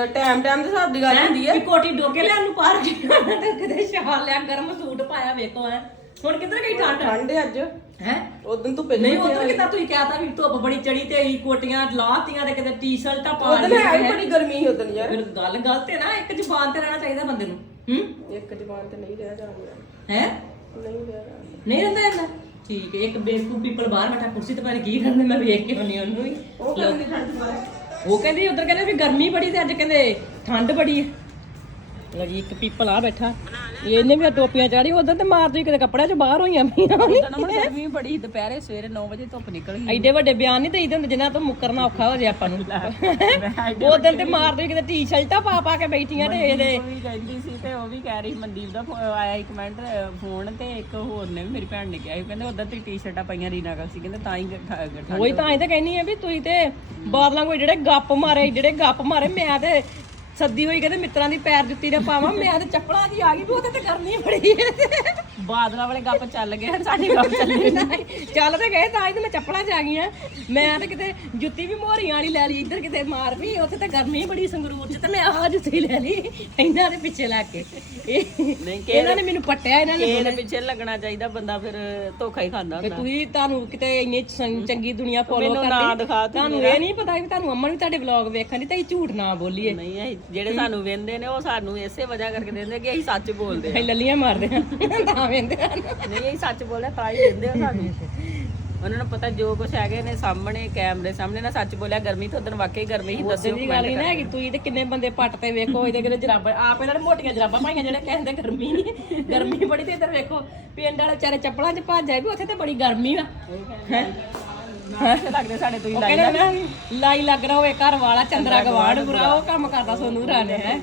[SPEAKER 6] ਟਾਈਮ ਟਾਈਮ ਦੇ ਹਿਸਾਬ ਦੀ ਗੱਲ ਹੁੰਦੀ
[SPEAKER 1] ਹੈ। ਕੋਟੀ ਡੋਕੇ ਲਿਆ ਨੂੰ ਪਾਰ ਤੇ ਕਿਤੇ ਸ਼ਾਲ ਲਿਆ ਗਰਮ ਸੂਟ ਪਾਇਆ ਵੇਖੋ ਐ। ਹੁਣ ਕਿੱਧਰ ਗਈ ਠੰਡ?
[SPEAKER 6] ਠੰਡ ਅੱਜ।
[SPEAKER 1] ਹੈ?
[SPEAKER 6] ਉਦੋਂ ਤੋਂ ਪਹਿਲਾਂ
[SPEAKER 1] ਨਹੀਂ ਉਧਰ ਕਿਤਾ ਤੁਸੀਂ ਕਹਿਤਾ ਵੀ ਧੁੱਪ ਬੜੀ ਚੜੀ ਤੇ ਅਸੀਂ ਕੋਟੀਆਂ ਲਾਤੀਆਂ ਤੇ ਕਿਤੇ ਟੀ-ਸ਼ਰਟਾਂ ਪਾ
[SPEAKER 6] ਉਦੋਂ
[SPEAKER 1] ਲਈਆਂ
[SPEAKER 6] ਹੈ ਹੀ ਬੜੀ ਗਰਮੀ ਸੀ ਉਦੋਂ ਯਾਰ।
[SPEAKER 1] ਫਿਰ ਗੱਲ ਗਲਤ ਹੈ ਨਾ ਇੱਕ ਜ਼ੁਬਾਨ ਤੇ ਰਹਿਣਾ ਚਾਹੀਦਾ ਬੰਦੇ ਨੂੰ। ਹੂੰ?
[SPEAKER 6] ਇੱਕ ਜ਼ਬਾਨ ਤੇ ਨਹੀਂ ਰਿਹਾ ਜਾਂਦਾ
[SPEAKER 1] ਹੈ?
[SPEAKER 6] ਨਹੀਂ ਰਿਹਾ ਜਾਂਦਾ
[SPEAKER 1] ਨਹੀਂ ਰਹਿੰਦਾ ਠੀਕ ਹੈ ਇੱਕ ਬੇਵਕੂਫ ਪੀਪਲ ਬਾਹਰ ਬੈਠਾ ਕੁਰਸੀ ਤੇ ਪਰ ਕੀ ਕਰਨੇ ਮੈਂ ਵੇਖ ਕੇ ਹੁੰਨੀ ਉਹਨੂੰ ਹੀ
[SPEAKER 6] ਉਹ ਕਹਿੰਦੀ ਠੰਡ ਬਾਹਰ
[SPEAKER 1] ਉਹ ਕਹਿੰਦੀ ਉਧਰ ਕਹਿੰਦੇ ਵੀ ਗਰਮੀ ਬੜੀ ਤੇ ਅੱਜ ਕਹਿੰਦੇ ਠੰਡ ਬੜੀ ਹੈ। ਲੋ ਜੀ ਇੱਕ ਪੀਪਲ ਆ ਬੈਠਾ। ਇਹਨੇ ਵੀ ਟੋਪੀਆਂ ਚਾੜੀ ਉਦੋਂ ਤੇ ਮਾਰ ਤੁਸੀਂ ਕਿਤੇ ਕੱਪੜਿਆਂ 'ਚ ਬਾਹਰ ਹੋਈਆਂ ਪਈਆਂ
[SPEAKER 6] ਉਦੋਂ ਨਾ ਗਰਮੀ ਬੜੀ ਦੁਪਹਿਰੇ ਸਵੇਰੇ 9 ਵਜੇ ਧੁੱਪ ਨਿਕਲ ਗਈ।
[SPEAKER 1] ਐਡੇ ਵੱਡੇ ਬਿਆਨ ਨਹੀਂ ਦੇਈਦੇ ਹੁੰਦੇ ਜਿਨ੍ਹਾਂ ਤੋਂ ਮੁੱਕਰਨਾ ਔਖਾ ਹੋ ਜੇ ਆਪਾਂ ਨੂੰ। ਉਹ ਦਿਨ ਤੇ ਮਾਰ ਤੁਸੀਂ ਕਿਤੇ ਟੀ-ਸ਼ਰਟਾਂ ਪਾ ਪਾ ਕੇ ਬੈਠੀਆਂ ਤੇ ਇਹਦੇ।
[SPEAKER 6] ਉਹ ਵੀ ਕਹਿੰਦੀ ਸੀ ਤੇ ਉਹ ਵੀ ਕਹਿ ਰਹੀ ਮਨਦੀਪ ਦਾ ਫੋ- ਆਇਆ ਇੱਕ ਕਮੈਂਟ ਫੋਨ ਤੇ ਇੱਕ ਹੋਰ ਨੇ ਵੀ ਮੇਰੀ ਭੈਣ ਨੇ ਕਿਹਾ ਸੀ ਕਹਿੰਦੇ ਉਧਰ ਤੇ ਟੀ-ਸ਼ਰਟਾਂ ਪਾਈਆਂ ਰੀਨਾ ਕਰ ਸੀ ਕਹਿੰਦੇ ਤਾਂ ਹੀ ਗ- ਠ- ਗ- ਠੰਡ
[SPEAKER 1] ਉਹੀ ਤਾਂ ਹੀ ਤਾਂ ਕਹਿੰਨੀ ਆ ਵੀ ਤੁਸੀਂ ਤੇ ਬਾਦਲਾਂ ਕੋਈ ਜਿਹੜੇ ਗੱਪ ਮਾਰੇ ਜਿਹੜੇ ਗੱਪ ਮਾਰੇ ਮੈਂ ਤੇ ਸੱਦੀ ਹੋਈ ਕਹਿੰਦੇ ਮਿੱਤਰਾਂ ਦੀ ਪੈਰ ਜੁੱਤੀ ਨਾ ਪਾਵਾਂ ਮੈਂ ਤੇ ਚੱਪਲਾਂ ਦੀ ਆ ਗਈ ਵੀ ਉਹਦੇ ਤੇ ਕਰਨੀ ਬੜੀ ਹੈ।
[SPEAKER 6] ਬਾਦਲਾਂ ਵਾਲੇ ਗੱਪ ਚੱਲ ਗਏ ਸਾਡੇ ਗੱਪ ਚੱਲੇ
[SPEAKER 1] ਨਹੀਂ, ਚੱਲ ਤੇ ਗਏ ਤਾਂ ਹੀ ਤੇ ਮੈਂ ਚੱਪਲਾਂ 'ਚ ਆ ਗਈ ਆ ਮੈਂ ਤੇ ਕਿਤੇ ਜੁੱਤੀ ਵੀ ਮੋਹਰੀਆਂ ਵਾਲੀ ਲੈ ਲਈ ਇੱਧਰ ਕਿਤੇ ਮਾਰ ਵੀ ਉੱਥੇ ਤੇ ਗਰਮੀ ਬੜੀ ਸੰਗਰੂਰ 'ਚ ਤੇ ਮੈਂ ਆਹ ਜੁੱਤੀ ਲੈ ਲਈ ਇਹਨਾਂ ਦੇ ਪਿੱਛੇ ਲੱਗ ਕੇ। ਇਹ-
[SPEAKER 6] ਨਹੀਂ
[SPEAKER 1] ਇਹਨਾਂ ਨੇ ਮੈਨੂੰ ਪੱਟਿਆ ਇਹਨਾਂ ਨੇ
[SPEAKER 6] ਦੇ ਪਿੱਛੇ ਲੱਗਣਾ ਚਾਹੀਦਾ ਬੰਦਾ ਫਿਰ ਧੋਖਾ ਹੀ ਖਾਂਦਾ
[SPEAKER 1] ਕਿ
[SPEAKER 6] ਹੁੰਦਾ।
[SPEAKER 1] ਤੁਸੀਂ ਤੁਹਾਨੂੰ ਕਿਤੇ ਇੰਨੀ ਚੰ- ਚੰਗੀ ਦੁਨੀਆ ਫੋਲੋ
[SPEAKER 6] ਮੈਨੂੰ
[SPEAKER 1] ਕਰਦੀ।
[SPEAKER 6] ਨਾਂ ਦਿਖਾ ਤੂੰ
[SPEAKER 1] ਤੁਹਾਨੂੰ ਇਹ ਨਹੀਂ ਪਤਾ ਵੀ ਤੁਹਾਨੂੰ ਅਮਨ ਵੀ ਤੁਹਾਡੇ ਵਲੌਗ ਵੇਖਣ ਦੀ ਤਾਂ ਝੂਠ ਨਾ ਬੋਲੀਏ।
[SPEAKER 6] ਨਹੀਂ ਅਸੀਂ ਜਿਹੜੇ ਸਾਨੂੰ ਵੇਂਦੇ ਨੇ ਉਹ ਸਾਨੂੰ ਇਸੇ ਵਜ੍ਹਾ ਕਰਕੇ ਦਿੰਦੇ ਕਿ ਅਸੀਂ ਸੱਚ ਬੋਲਦੇ
[SPEAKER 1] ਅਸੀਂ ਲੱਲੀਆਂ ਮਾਰਦੇ ਹਾਂ ਤਾਂ ਵੇਂਦੇ ਹਨ
[SPEAKER 6] ਨਹੀਂ ਅਸੀਂ ਸੱਚ ਬੋਲਦੇ ਹਾਂ, ਤਾਂ ਹੀ ਦਿੰਦੇ ਹੋ ਸਾਨੂੰ। ਉਹਨਾਂ ਨੂੰ ਪਤਾ ਜੋ ਕੁਝ ਹੈਗੇ ਨੇ ਸਾਹਮਣੇ ਕੈਮਰੇ ਸਾਹਮਣੇ ਨਾ ਸੱਚ ਬੋਲਿਆ ਗਰਮੀ ਤੋਂ ਉਦੋਂ ਵਾਕਈ ਗਰਮੀ ਹੀ ਦੱਸਿਓ
[SPEAKER 1] ਦੀ ਗੱਲ ਹੀ ਨਾ ਹੈਗੀ ਤੁਸੀਂ ਤੇ ਕਿੰਨੇ ਬੰਦੇ ਪੱਟ ਤੇ ਵੇਖੋ ਇਹਦੇ ਕਿਤੇ ਜਰਾਬਾਂ ਆਪ ਇਹਨਾਂ ਨੇ ਮੋਟੀਆਂ ਜਰਾਬਾਂ ਪਾਈਆਂ ਜਿਹੜੇ ਕਹਿੰਦੇ ਗਰਮੀ ਨਹੀਂ ਗਰਮੀ ਬੜੀ ਤੇ ਇੱਧਰ ਵੇਖੋ ਪਿੰਡ ਵਾਲੇ ਵਿਚਾਰੇ ਚੱਪਲਾਂ 'ਚ ਭੱਜ ਆਏ ਵੀ ਉੱਥੇ ਤੇ ਬੜੀ ਗਰਮੀ ਆ। ਹੈ?
[SPEAKER 6] ਲੱਗਦੇ ਸਾਡੇ ਤੁਸੀਂ
[SPEAKER 1] ਨਾ ਲਾਈ ਲੱਗ ਰਿਹਾ ਹੋਵੇ ਘਰ ਵਾਲਾ ਚੰਦਰਾ ਗਵਾੜ ਬੁਰਾ ਉਹ ਕੰਮ ਕਰਦਾ ਸੋਨੂੰ ਰਾਣੇ ਹੈ।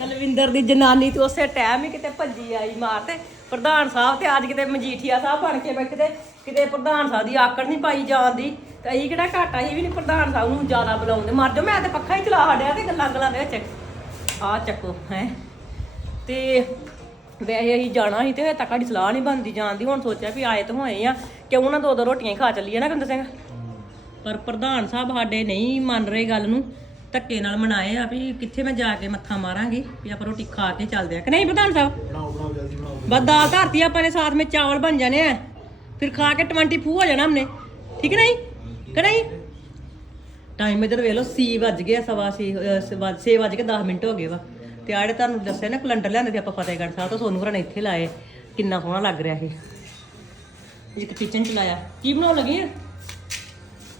[SPEAKER 1] ਤਲਵਿੰਦਰ ਦੀ ਜਨਾਨੀ ਤੇ ਉਸੇ ਟਾਈਮ ਹੀ ਕਿਤੇ ਭੱਜੀ ਆਈ ਮਾਰ ਤੇ। ਪ੍ਰਧਾਨ ਸਾਹਿਬ ਤੇ ਅੱਜ ਕਿਤੇ ਮਜੀਠੀਆ ਸਾਹਿਬ ਬਣ ਕੇ ਬੈਠੇ ਤੇ ਕਿਤੇ ਪ੍ਰਧਾਨ ਸਾਹਿਬ ਦੀ ਆਕੜ ਨਹੀਂ ਪਾਈ ਜਾਂਦੀ ਤੇ ਅਸੀਂ ਕਿਹੜਾ ਘਾਟਾ ਅਸੀਂ ਵੀ ਨਹੀਂ ਪ੍ਰਧਾਨ ਸਾਹਿਬ ਨੂੰ ਜ਼ਿਆਦਾ ਬੁਲਾਉਂਦੇ ਮਰ ਜਾ ਮੈਂ ਤੇ ਪੱਖਾ ਹੀ ਚਲਾ ਹੜਿਆ ਤੇ ਗੱਲਾਂ ਗੱਲਾਂ ਦੇ ਵਿੱਚ। ਆ ਚੱਕੋ ਹੈ। ਤੇ ਵੈਸੇ ਅਸੀਂ ਜਾਣਾ ਸੀ ਤੇ ਹਜੇ ਤੱਕ ਸਾਡੀ ਸਲਾਹ ਨਹੀਂ ਬਣਦੀ ਜਾਂਦੀ ਹੁਣ ਸੋਚਿਆ ਵੀ ਆਏ ਤਾਂ ਹੋਏ ਆ ਕਿਉਂ ਨਾ ਦੋ ਦੋ ਰੋਟੀਆਂ ਹੀ ਖਾ ਚੱਲੀਏ ਨਾ ਕੰਦਰ ਸਿੰਘ? ਪਰ ਪ੍ਰਧਾਨ ਸਾਹਿਬ ਸਾਡੇ ਨਹੀਂ ਮੰਨ ਰਹੇ ਗੱਲ ਨੂੰ ਧੱਕੇ ਨਾਲ ਮਨਾਏ ਆ ਵੀ ਕਿੱਥੇ ਮੈਂ ਜਾ ਕੇ ਮੱਥਾ ਮਾਰਾਂਗੀ ਵੀ ਆਪਾਂ ਰੋਟੀ ਖਾ ਕੇ ਚੱਲਦੇ ਆ। ਕਿ ਨਹੀਂ ਪ੍ਰਧਾਨ ਸਾਹਿਬ?
[SPEAKER 2] ਬਣਾਓ ਬਣਾਓ ਜਲਦੀ ਬਣਾਓ।
[SPEAKER 1] ਬਸ ਧਰਤੀ ਆਪਾਂ ਨੇ ਸਾਥ ਚਾਵਲ ਬਣ ਜਾਣੇ ਆ। ਫਿਰ ਖਾ ਕੇ 24 ਹੋ ਜਾਣਾ ਹਮਨੇ। ਠੀਕ ਨਹੀਂ? ਕਿ ਨਹੀਂ? ਟਾਈਮ ਇਧਰ ਵੇਖ ਲਓ ਵੱਜ ਗਏ ਸਵਾ 6 6 ਵੱਜ ਕੇ 10 ਮਿੰਟ ਹੋ ਗਏ ਵਾ। ਤੇ ਆੜੇ ਤੁਹਾਨੂੰ ਦੱਸਿਆ ਨਾ ਕੈਲੰਡਰ ਲਿਆਂਦੇ ਤੇ ਆਪਾਂ ਫਤਿਹਗੜ੍ਹ ਸਾਹਿਬ ਤੋਂ ਸੋਨੂ ਘਰਾਂ ਨੇ ਇੱਥੇ ਲਾਏ। ਕਿੰਨਾ ਸੋਹਣਾ ਲੱਗ ਰਿਹਾ ਇਹ। ਇੱਕ ਕਿਚਨ ਚ ਲਾਇਆ। ਕੀ ਬਣਾਉਣ ਲੱਗੇ ਆ?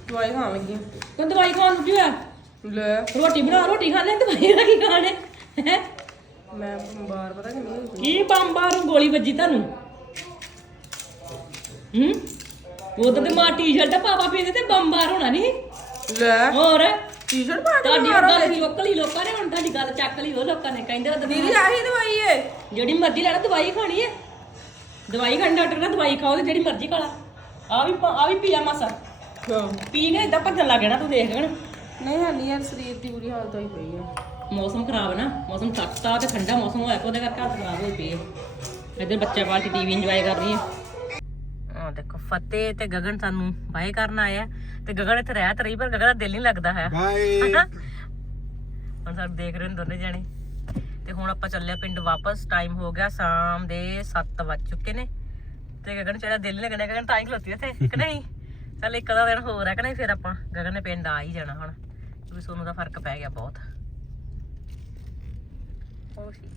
[SPEAKER 6] ਦਵਾਈ ਖਾਣ ਲੱਗੀ
[SPEAKER 1] ਤੂੰ ਦਵਾਈ ਖਾਣ ਨੂੰ ਕੀ ਹੋਇਆ?
[SPEAKER 6] ਲੈ।
[SPEAKER 1] ਰੋਟੀ ਬਣਾ ਰੋਟੀ ਖਾਣੇ ਦਵਾਈ ਦਾ ਕੀ ਖਾਣੇ। ਹੈ?
[SPEAKER 6] ਮੈਂ ਬਾਰ ਪਤਾ ਕਿ
[SPEAKER 1] ਕੀ ਬੰਬਾਂ ਨੂੰ ਗੋਲੀ ਵੱਜੀ ਤੁਹਾਨੂੰ? ਹੂੰ? ਉਦੋਂ ਤੇ ਮਾਂ ਟੀ-ਸ਼ਰਟ ਪਾਪਾ ਪੀਂਦੇ ਤੇ ਬੰਬਾਰ ਹੋਣਾ ਨਹੀਂ?
[SPEAKER 6] ਲੈ।
[SPEAKER 1] ਹੋਰ?
[SPEAKER 6] ਟੀ-ਸ਼ਰਟ ਪਾ
[SPEAKER 1] ਤੁਹਾਡੀ ਗੱਲ ਚੁੱਕ ਲਈ ਲੋਕਾਂ ਨੇ ਹੁਣ ਤੁਹਾਡੀ ਗੱਲ ਚੱਕ ਲਈ ਉਹ ਲੋਕਾਂ ਨੇ ਕਹਿੰਦੇ ਉਹ ਦੀਦੀ
[SPEAKER 6] ਆਹੀ ਦਵਾਈ ਏ।
[SPEAKER 1] ਜਿਹੜੀ ਮਰਜ਼ੀ ਲੈਣਾ ਦਵਾਈ ਖਾਣੀ ਹੈ ਦਵਾਈ ਖਾਣੀ ਡਾਕਟਰ ਨੇ ਦਵਾਈ ਖਾਓ ਤੇ ਜਿਹੜੀ ਮਰਜ਼ੀ ਖਾ ਲਾ। ਆ ਵੀ ਆ ਵੀ ਪੀਆ ਮਾਸਾ। ਪੀ ਕੇ ਇਦਾਂ ਭੱਜਣ ਲੱਗ ਜਾਣਾ ਤੂੰ ਦੇਖ ਗਣ
[SPEAKER 6] ਨਹੀਂ ਹਾਲੀ ਯਾਰ ਸਰੀਰ ਦੀ ਬੁਰੀ ਹਾਲਤ ਹੋਈ ਪਈ ਆ।
[SPEAKER 1] ਮੌਸਮ ਖਰਾਬ ਹੈ ਨਾ ਮੌਸਮ ਸਖਤਾ ਤੇ ਠੰਡਾ ਮੌਸਮ ਹੋਇਆ ਉਹਦੇ ਕਰਕੇ ਹਾਲਤ ਖਰਾਬ ਹੋਈ ਪਈ ਹੈ ਇੱਧਰ ਬੱਚਾ ਪਾਰਟੀ ਟੀਵੀ ਇੰਜੋਏ ਕਰ ਰਹੀ ਹੈ ਆ ਦੇਖੋ ਫਤਿਹ ਤੇ ਗਗਨ ਸਾਨੂੰ ਬਾਏ ਕਰਨ ਆਇਆ ਤੇ ਗਗਨ ਇੱਥੇ ਰਹਿ ਤਾਂ ਰਹੀ ਪਰ ਗਗਨ ਦਾ ਦਿਲ ਨਹੀਂ ਲੱਗਦਾ ਹੈ
[SPEAKER 2] ਬਾਏ।
[SPEAKER 1] ਹੁਣ ਸਾਨੂੰ ਦੇਖ ਰਹੇ ਨੇ ਦੋਨੇ ਜਾਣੇ। ਤੇ ਹੁਣ ਆਪਾਂ ਚੱਲਿਆ ਪਿੰਡ ਵਾਪਸ ਟਾਈਮ ਹੋ ਗਿਆ ਸ਼ਾਮ ਦੇ 7 ਵੱਜ ਚੁੱਕੇ ਨੇ। ਤੇ ਗਗਨ ਚਾਹਦਾ ਦਿਲ ਨਹੀਂ ਲੱਗਣਾ ਗਗਨ ਤਾਂ ਹੀ ਖਲੋਤੀ ਇੱਥੇ ਕਿ ਨਹੀਂ? ਚੱਲ ਇੱਕ ਦਾ ਦਿਨ ਹੋਰ ਹੈ ਕਿ ਨਹੀਂ, ਫਿਰ ਆਪਾਂ ਗਗਨ ਨੇ ਪਿੰਡ ਆ ਹੀ ਜਾਣਾ ਹੁਣ, ਕਿਉਂਕਿ ਸੋਨੂੰ ਦਾ ਫ਼ਰਕ ਪੈ ਗਿਆ ਬਹੁਤ। ਹੋਰ ਸੀ